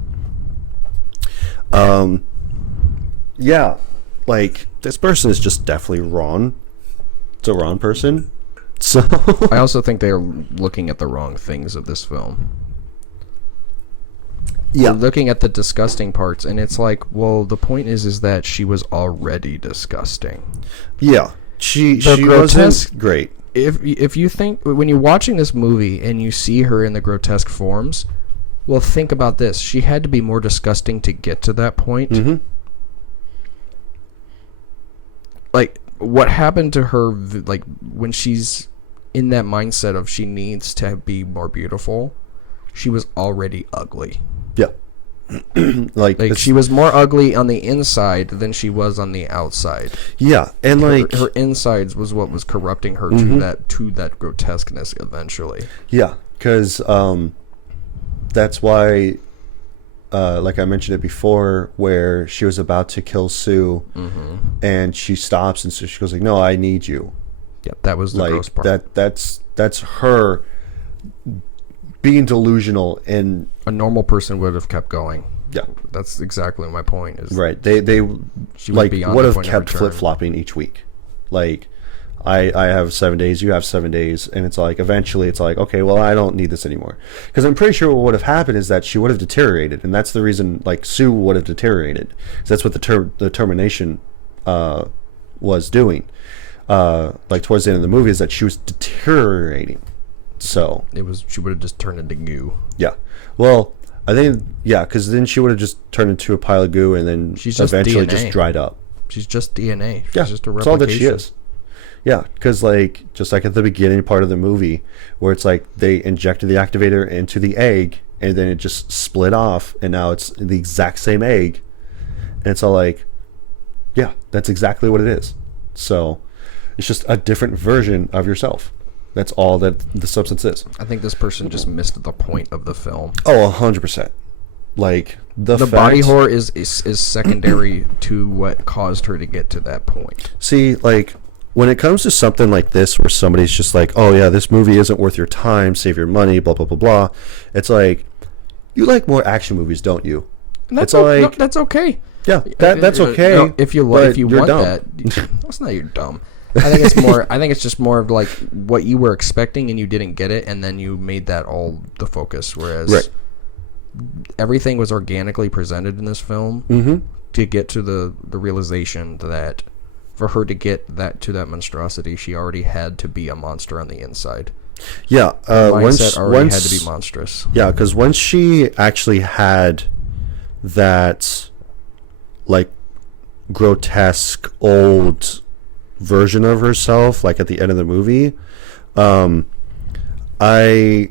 Yeah, like, this person is just definitely wrong. It's a wrong person. So I also think they're looking at the wrong things of this film. yeah, They're looking at the disgusting parts, and it's like, well, the point is that she was already disgusting. yeah, she grotesque- wasn't great. If you think, when you're watching this movie and you see her in the grotesque forms, well, think about this. She had to be more disgusting to get to that point. Mm-hmm. Like, what happened to her, like, when she's in that mindset of she needs to be more beautiful, she was already ugly. Yeah. like She was more ugly on the inside than she was on the outside. yeah, and like Her insides was what was corrupting her to that grotesqueness eventually. yeah, because that's why like I mentioned it before, where she was about to kill Sue, and she stops, and so she goes like, "No, I need you." Yeah, that was the gross part. That's her being delusional, and A normal person would have kept going. yeah, That's exactly my point. Is right. They she was like beyond would the have point of kept return. flip flopping each week. Like I have 7 days, you have 7 days, and it's like eventually it's like, okay, well, I don't need this anymore, because I'm pretty sure what would have happened is that she would have deteriorated, and that's the reason like Sue would have deteriorated, 'cause that's what the termination was doing. Like towards the end of the movie is that she was deteriorating. So She would have just turned into goo. yeah, well, I think yeah, because then she would have just turned into a pile of goo, and then She's just eventually DNA. just dried up. She's just DNA. She's Yeah, just a that's all that she replication. is. Yeah, because like just like at the beginning part of the movie, where it's like they injected the activator into the egg, and then it just split off, and now it's the exact same egg, and it's all like, yeah, that's exactly what it is. So it's just a different version of yourself. That's all that the Substance is. I think this person just missed the point of the film. Oh, 100%. Like the body fact- horror is secondary to what caused her to get to that point. See, like when it comes to something like this, where somebody's just like, "Oh yeah, this movie isn't worth your time. Save your money." Blah blah blah blah. It's like, you like more action movies, don't you? And that's It's like, no, that's okay. yeah, that's okay. No, if you but if you you're want dumb. that, that's not you're dumb. I think it's more. I think it's just more of like what you were expecting and you didn't get it, and then you made that all the focus. Whereas Right. everything was organically presented in this film to get to the realization that for her to get that to that monstrosity, she already had to be a monster on the inside. Yeah, Mindset already had to be monstrous. Yeah, because once she actually had that, like, grotesque old version of herself, like at the end of the movie, I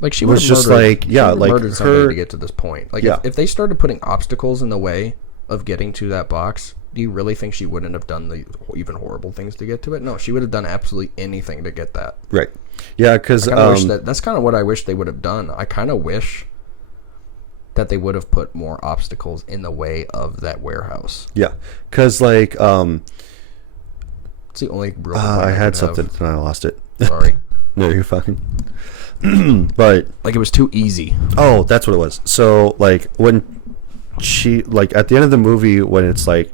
Like she was was just murdered, like, yeah, like murdered somebody her- to get to this point. Like Yeah. if they started putting obstacles in the way of getting to that box, do you really think she wouldn't have done the even horrible things to get to it? No, she would have done absolutely anything to get that. right, yeah, because I wish that's kind of what I wish they would have done. I kind of wish that they would have put more obstacles in the way of that warehouse. yeah, because like It's the only real. I complaint had would something have. and I lost it. Sorry, No, you're fine. But like it was too easy. oh, that's what it was. So like when she, like at the end of the movie, when it's like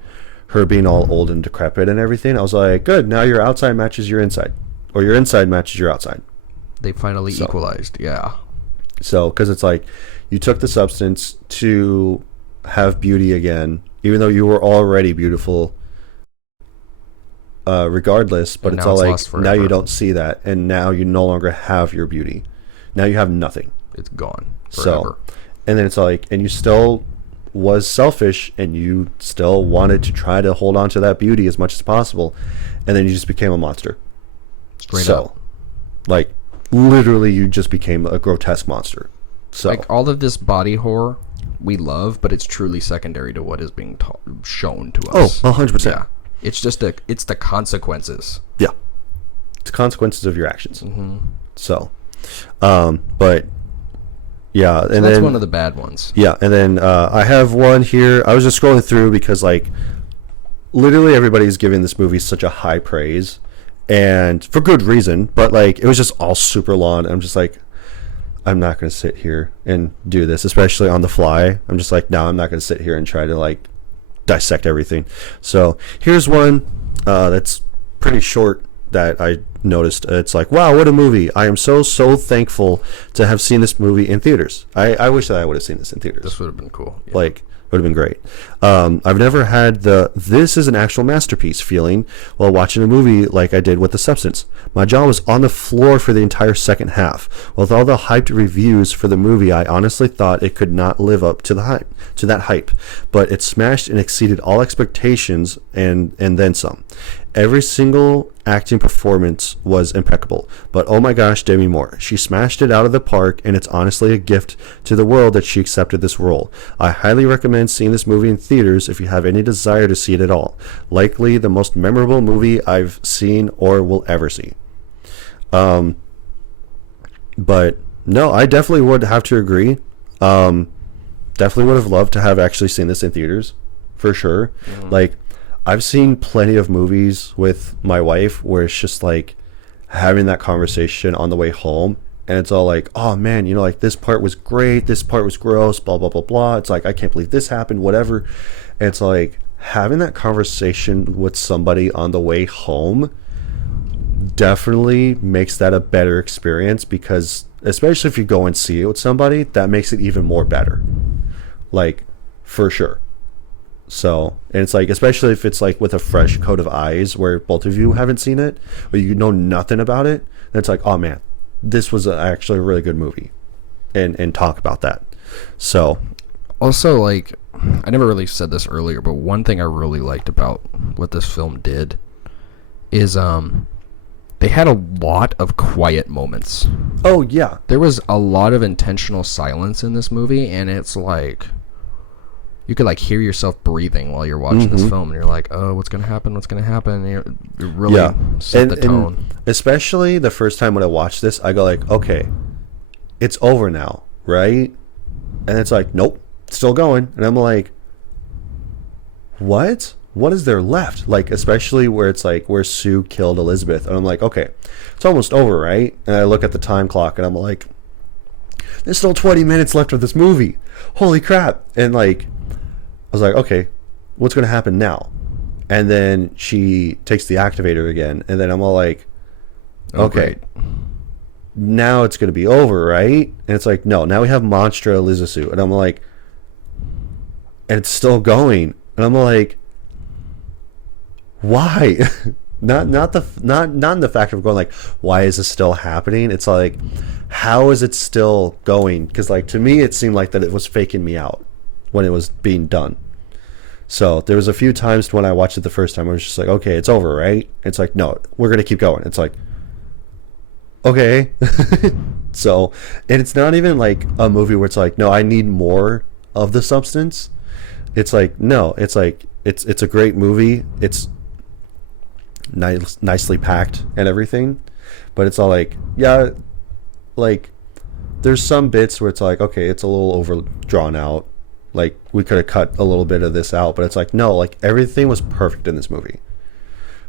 her being all old and decrepit and everything, I was like, good, now your outside matches your inside, or your inside matches your outside. They finally So- equalized. Yeah. So because it's like you took the Substance to have beauty again, even though you were already beautiful regardless, but And it's now all it's like lost now you forever. don't see that, and now you no longer have your beauty. Now you have nothing. It's gone So, forever. and then it's like, and you still was selfish and you still wanted to try to hold on to that beauty as much as possible, and then you just became a monster. Straight up. Like, literally, you just became a grotesque monster. So, Like, all of this body horror we love, but it's truly secondary to what is being shown to us. 100%. Yeah. It's just it's the consequences. Yeah. It's the consequences of your actions. So, but yeah, and That's then one of the bad ones. yeah, and then I have one here. I was just scrolling through because like literally everybody's giving this movie such a high praise, and for good reason. But like it was just all super long. I'm just like, I'm not going to sit here and do this, especially on the fly. I'm just like, no, I'm not going to sit here and try to like dissect everything. So here's one that's pretty short that I noticed. It's like, wow, what a movie. I am so thankful to have seen this movie in theaters. I wish that I would have seen this in theaters. This would have been cool. Yeah. Like, would have been great. I've never had this is an actual masterpiece feeling while watching a movie like I did with The Substance. My jaw was on the floor for the entire second half. With all the hyped reviews for the movie, I honestly thought it could not live up to that hype. But it smashed and exceeded all expectations and then some. Every single acting performance was impeccable. But oh my gosh, Demi Moore. She smashed it out of the park, and it's honestly a gift to the world that she accepted this role. I highly recommend seeing this movie in theaters if you have any desire to see it at all. Likely the most memorable movie I've seen or will ever see. But no, I definitely would have to agree. Definitely would have loved to have actually seen this in theaters, for sure. Like, I've seen plenty of movies with my wife where it's just like having that conversation on the way home, and it's all like, oh man, you know, like this part was great, this part was gross, blah blah blah blah. It's like, I can't believe this happened, whatever. And it's like having that conversation with somebody on the way home definitely makes that a better experience, because especially if you go and see it with somebody, that makes it even more better, like, for sure. So, and it's like, especially if it's like with a fresh coat of eyes where both of you haven't seen it or you know nothing about it, then it's like, oh man, this was actually a really good movie, and talk about that. So Also, like, I never really said this earlier, but one thing I really liked about what this film did is they had a lot of quiet moments. oh yeah, There was a lot of intentional silence in this movie, and it's like you could like hear yourself breathing while you're watching this film, and you're like, oh, what's gonna happen, and it really set the tone. And especially the first time when I watched this, I go like, okay, it's over now, right? And it's like, nope, it's still going. And I'm like, what is there left? Like, especially where it's like where Sue killed Elizabeth, and I'm like, okay, it's almost over, right? And I look at the time clock and I'm like, there's still 20 minutes left of this movie, holy crap. And like, I was like, okay, what's going to happen now? And then she takes the activator again, and then I'm all like, okay, now it's going to be over, right? And it's like, no, now we have Monstra Elizasu. And I'm like, and it's still going. And I'm like, why? not in the fact of going like, why is this still happening? It's like, how is it still going? Because like, to me, it seemed like that it was faking me out when it was being done. So there was a few times when I watched it the first time, I was just like, okay, it's over, right? It's like, no, we're going to keep going. It's like, okay. So, and it's not even like a movie where it's like, no, I need more of the substance. It's like, no, it's like, it's a great movie. It's nicely packed and everything, but it's all like, yeah, like there's some bits where it's like, okay, it's a little over drawn out. Like, we could have cut a little bit of this out, but it's like, no, like everything was perfect in this movie.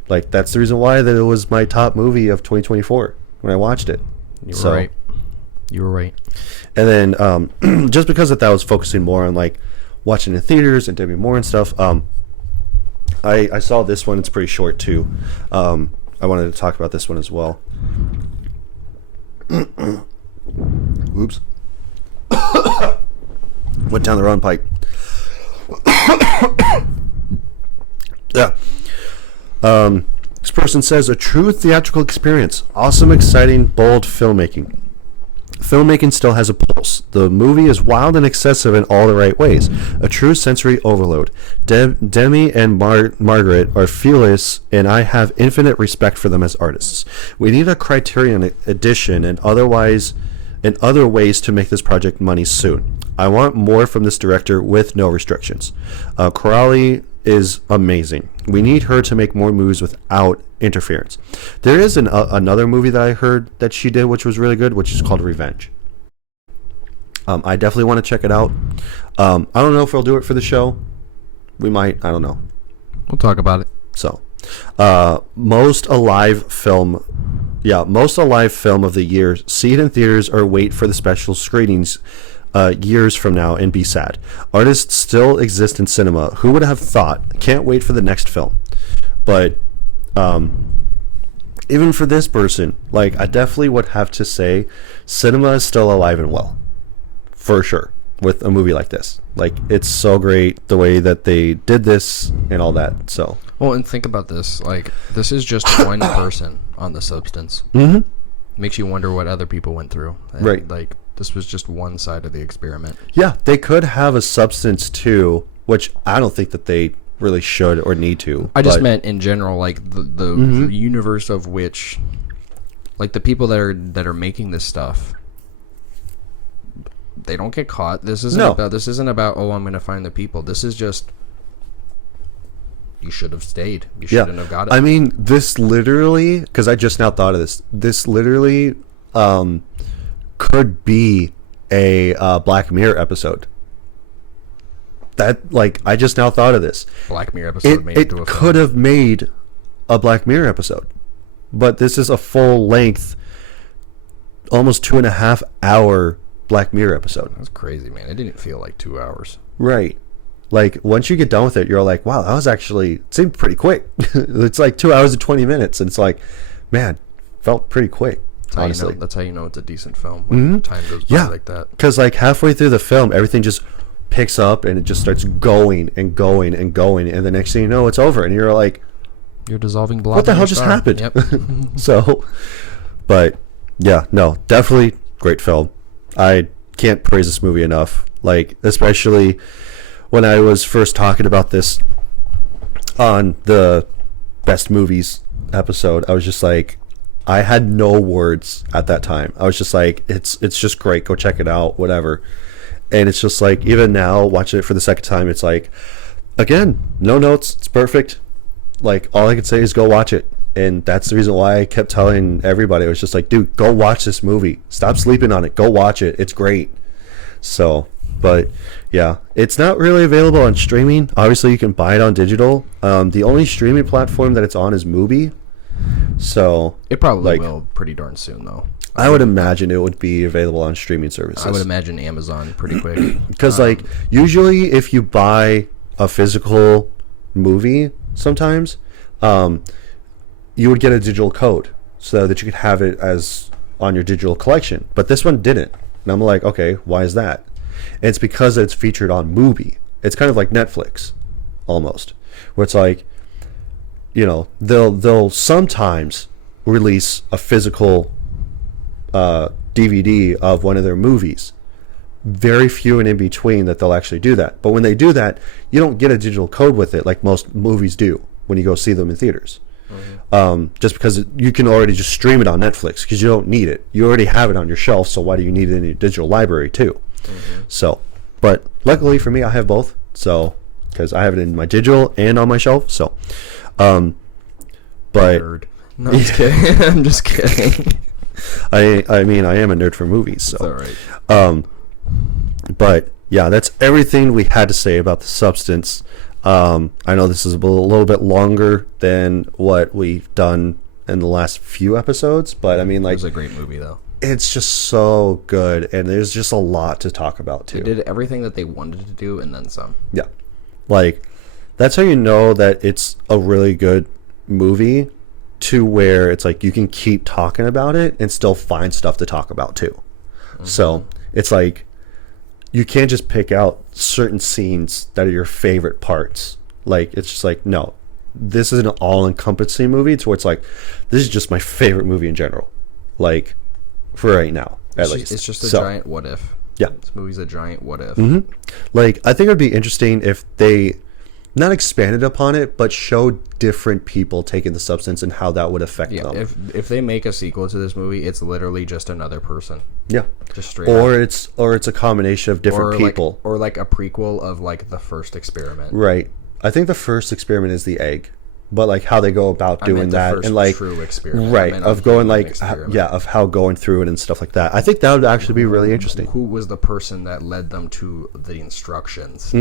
Like, that's the reason why that it was my top movie of 2024 when I watched it. You were right. You were right. And then just because that was focusing more on like watching in theaters and Demi Moore and stuff, I saw this one. It's pretty short too. I wanted to talk about this one as well. Oops. Went down the wrong pipe. Yeah. This person says, a true theatrical experience. Awesome, exciting, bold filmmaking. Filmmaking still has a pulse. The movie is wild and excessive in all the right ways. A true sensory overload. Demi and Margaret are fearless, and I have infinite respect for them as artists. We need a Criterion edition and other ways to make this project money soon. I want more from this director with no restrictions. Corelli is amazing. We need her to make more movies without interference. There is another movie that I heard that she did, which was really good, which is called Revenge. I definitely want to check it out. I don't know if we'll do it for the show. We might. I don't know. We'll talk about it. So, most alive film of the year. See it in theaters or wait for the special screenings years from now and be sad. Artists still exist in cinema. Who would have thought? Can't wait for the next film. But even for this person, like, I definitely would have to say cinema is still alive and well, for sure, with a movie like this. Like, it's so great the way that they did this and all that. So, well, and think about this, like, this is just one person on The Substance. Makes you wonder what other people went through, and, right? Like, this was just one side of the experiment. Yeah, they could have a Substance 2, which I don't think that they really should or need to. I just meant in general, like the universe of which, like, the people that are making this stuff, they don't get caught. This isn't about oh, I'm going to find the people. This is just, you should have stayed. You shouldn't have got it. I mean, this literally, because I just now thought of this literally could be a Black Mirror episode. That, like, I just now thought of this. Black Mirror episode made into a film. It could have made a Black Mirror episode, but this is a full length, almost 2.5 hour Black Mirror episode. That's crazy, man. It didn't feel like 2 hours. Right. Like, once you get done with it, you're like, wow, that was actually, it seemed pretty quick. It's like 2 hours and 20 minutes, and it's like, man, felt pretty quick. Honestly, that's how you know it's a decent film, when time goes by like that. Because, like, halfway through the film, everything just picks up and it just starts going and going and going, and the next thing you know, it's over, and you're like, you're dissolving blood. What the hell just happened? Yep. So, but yeah, no, definitely great film. I can't praise this movie enough. Like, especially when I was first talking about this on the best movies episode, I was just like, I had no words at that time. I was just like, it's just great. Go check it out, whatever. And it's just like, even now, watching it for the second time, it's like, again, no notes. It's perfect. Like, all I could say is go watch it. And that's the reason why I kept telling everybody. I was just like, dude, go watch this movie. Stop sleeping on it. Go watch it. It's great. So, but yeah, it's not really available on streaming. Obviously, you can buy it on digital. The only streaming platform that it's on is Mubi. So it probably will pretty darn soon, though. I would imagine it would be available on streaming services. I would imagine Amazon pretty quick. Because, like, usually if you buy a physical movie, sometimes you would get a digital code so that you could have it as on your digital collection. But this one didn't. And I'm like, okay, why is that? And it's because it's featured on Mubi. It's kind of like Netflix, almost, where it's like, you know, they'll sometimes release a physical DVD of one of their movies. Very few and in between that they'll actually do that. But when they do that, you don't get a digital code with it like most movies do when you go see them in theaters. Just because you can already just stream it on Netflix because you don't need it. You already have it on your shelf, so why do you need it in your digital library too? So, but luckily for me, I have both. So, because I have it in my digital and on my shelf. So, but nerd. No, I'm just kidding. I'm just kidding. I mean, I am a nerd for movies. So, it's all right. But yeah, that's everything we had to say about The Substance. I know this is a little bit longer than what we've done in the last few episodes, but I mean, like, it was a great movie, though. It's just so good, and there's just a lot to talk about too. They did everything that they wanted to do, and then some. Yeah, like, that's how you know that it's a really good movie, to where it's like you can keep talking about it and still find stuff to talk about too. So it's like, you can't just pick out certain scenes that are your favorite parts. Like, it's just like, no, this is an all-encompassing movie to where it's like, this is just my favorite movie in general, like, for right now. at least. It's just a So, giant what if. Yeah. This movie's a giant what if. Like, I think it would be interesting if they not expanded upon it, but showed different people taking the substance and how that would affect Yeah, them. if they make a sequel to this movie, it's literally just another person. Yeah. Just straight Or up. it's a combination of different people. Or like a prequel of like the first experiment. Right. I think the first experiment is the egg, but like how they go about I doing meant the that first and like true experiment. I right meant of a going human like experiment. of how going through it and stuff like that. I think that would actually be really interesting. Who was the person that led them to the instructions?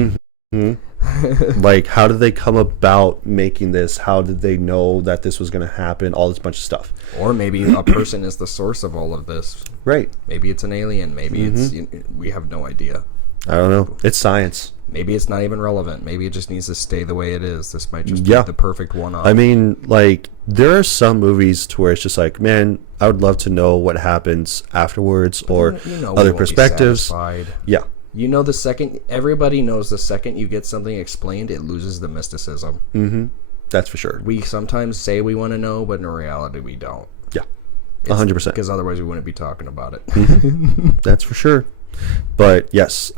Like, how did they come about making this? How did they know that this was going to happen? All this bunch of stuff. Or maybe a person is the source of all of this. Right. Maybe it's an alien. Maybe it's we have no idea. I don't know. It's science. Maybe it's not even relevant. Maybe it just needs to stay the way it is. This might just Yeah. be the perfect one-off. I mean, like, there are some movies to where it's just like, man, I would love to know what happens afterwards or You know we other won't be perspectives. satisfied. Yeah. You know, everybody knows the second you get something explained, it loses the mysticism. That's for sure. We sometimes say we want to know, but in reality, we don't. Yeah. 100%. Because otherwise, we wouldn't be talking about it. That's for sure. But yes,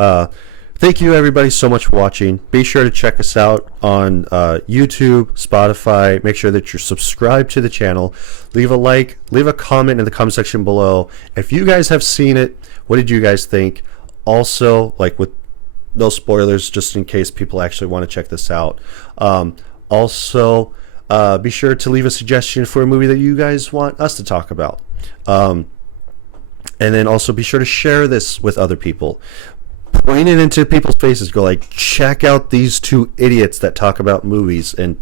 thank you everybody so much for watching. Be sure to check us out on YouTube, Spotify. Make sure that you're subscribed to the channel. Leave a like, leave a comment in the comment section below. If you guys have seen it, what did you guys think? Also, like with no spoilers, just in case people actually want to check this out. Also, be sure to leave a suggestion for a movie that you guys want us to talk about. And then also be sure to share this with other people. Point it into people's faces. Go like, check out these two idiots that talk about movies and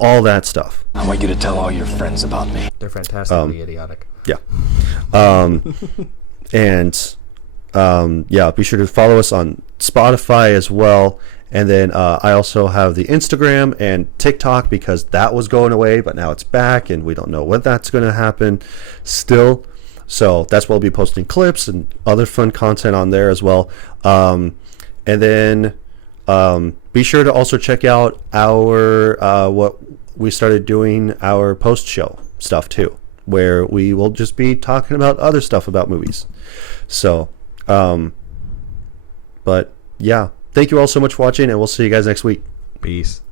all that stuff. I want you to tell all your friends about me. They're fantastically idiotic. Yeah. Yeah, be sure to follow us on Spotify as well. And then I also have the Instagram and TikTok because that was going away, but now it's back and we don't know when that's going to happen still. So that's where we'll be posting clips and other fun content on there as well. And then be sure to also check out our what we started doing, our post-show stuff too, where we will just be talking about other stuff about movies. So, but yeah, thank you all so much for watching, and we'll see you guys next week. Peace.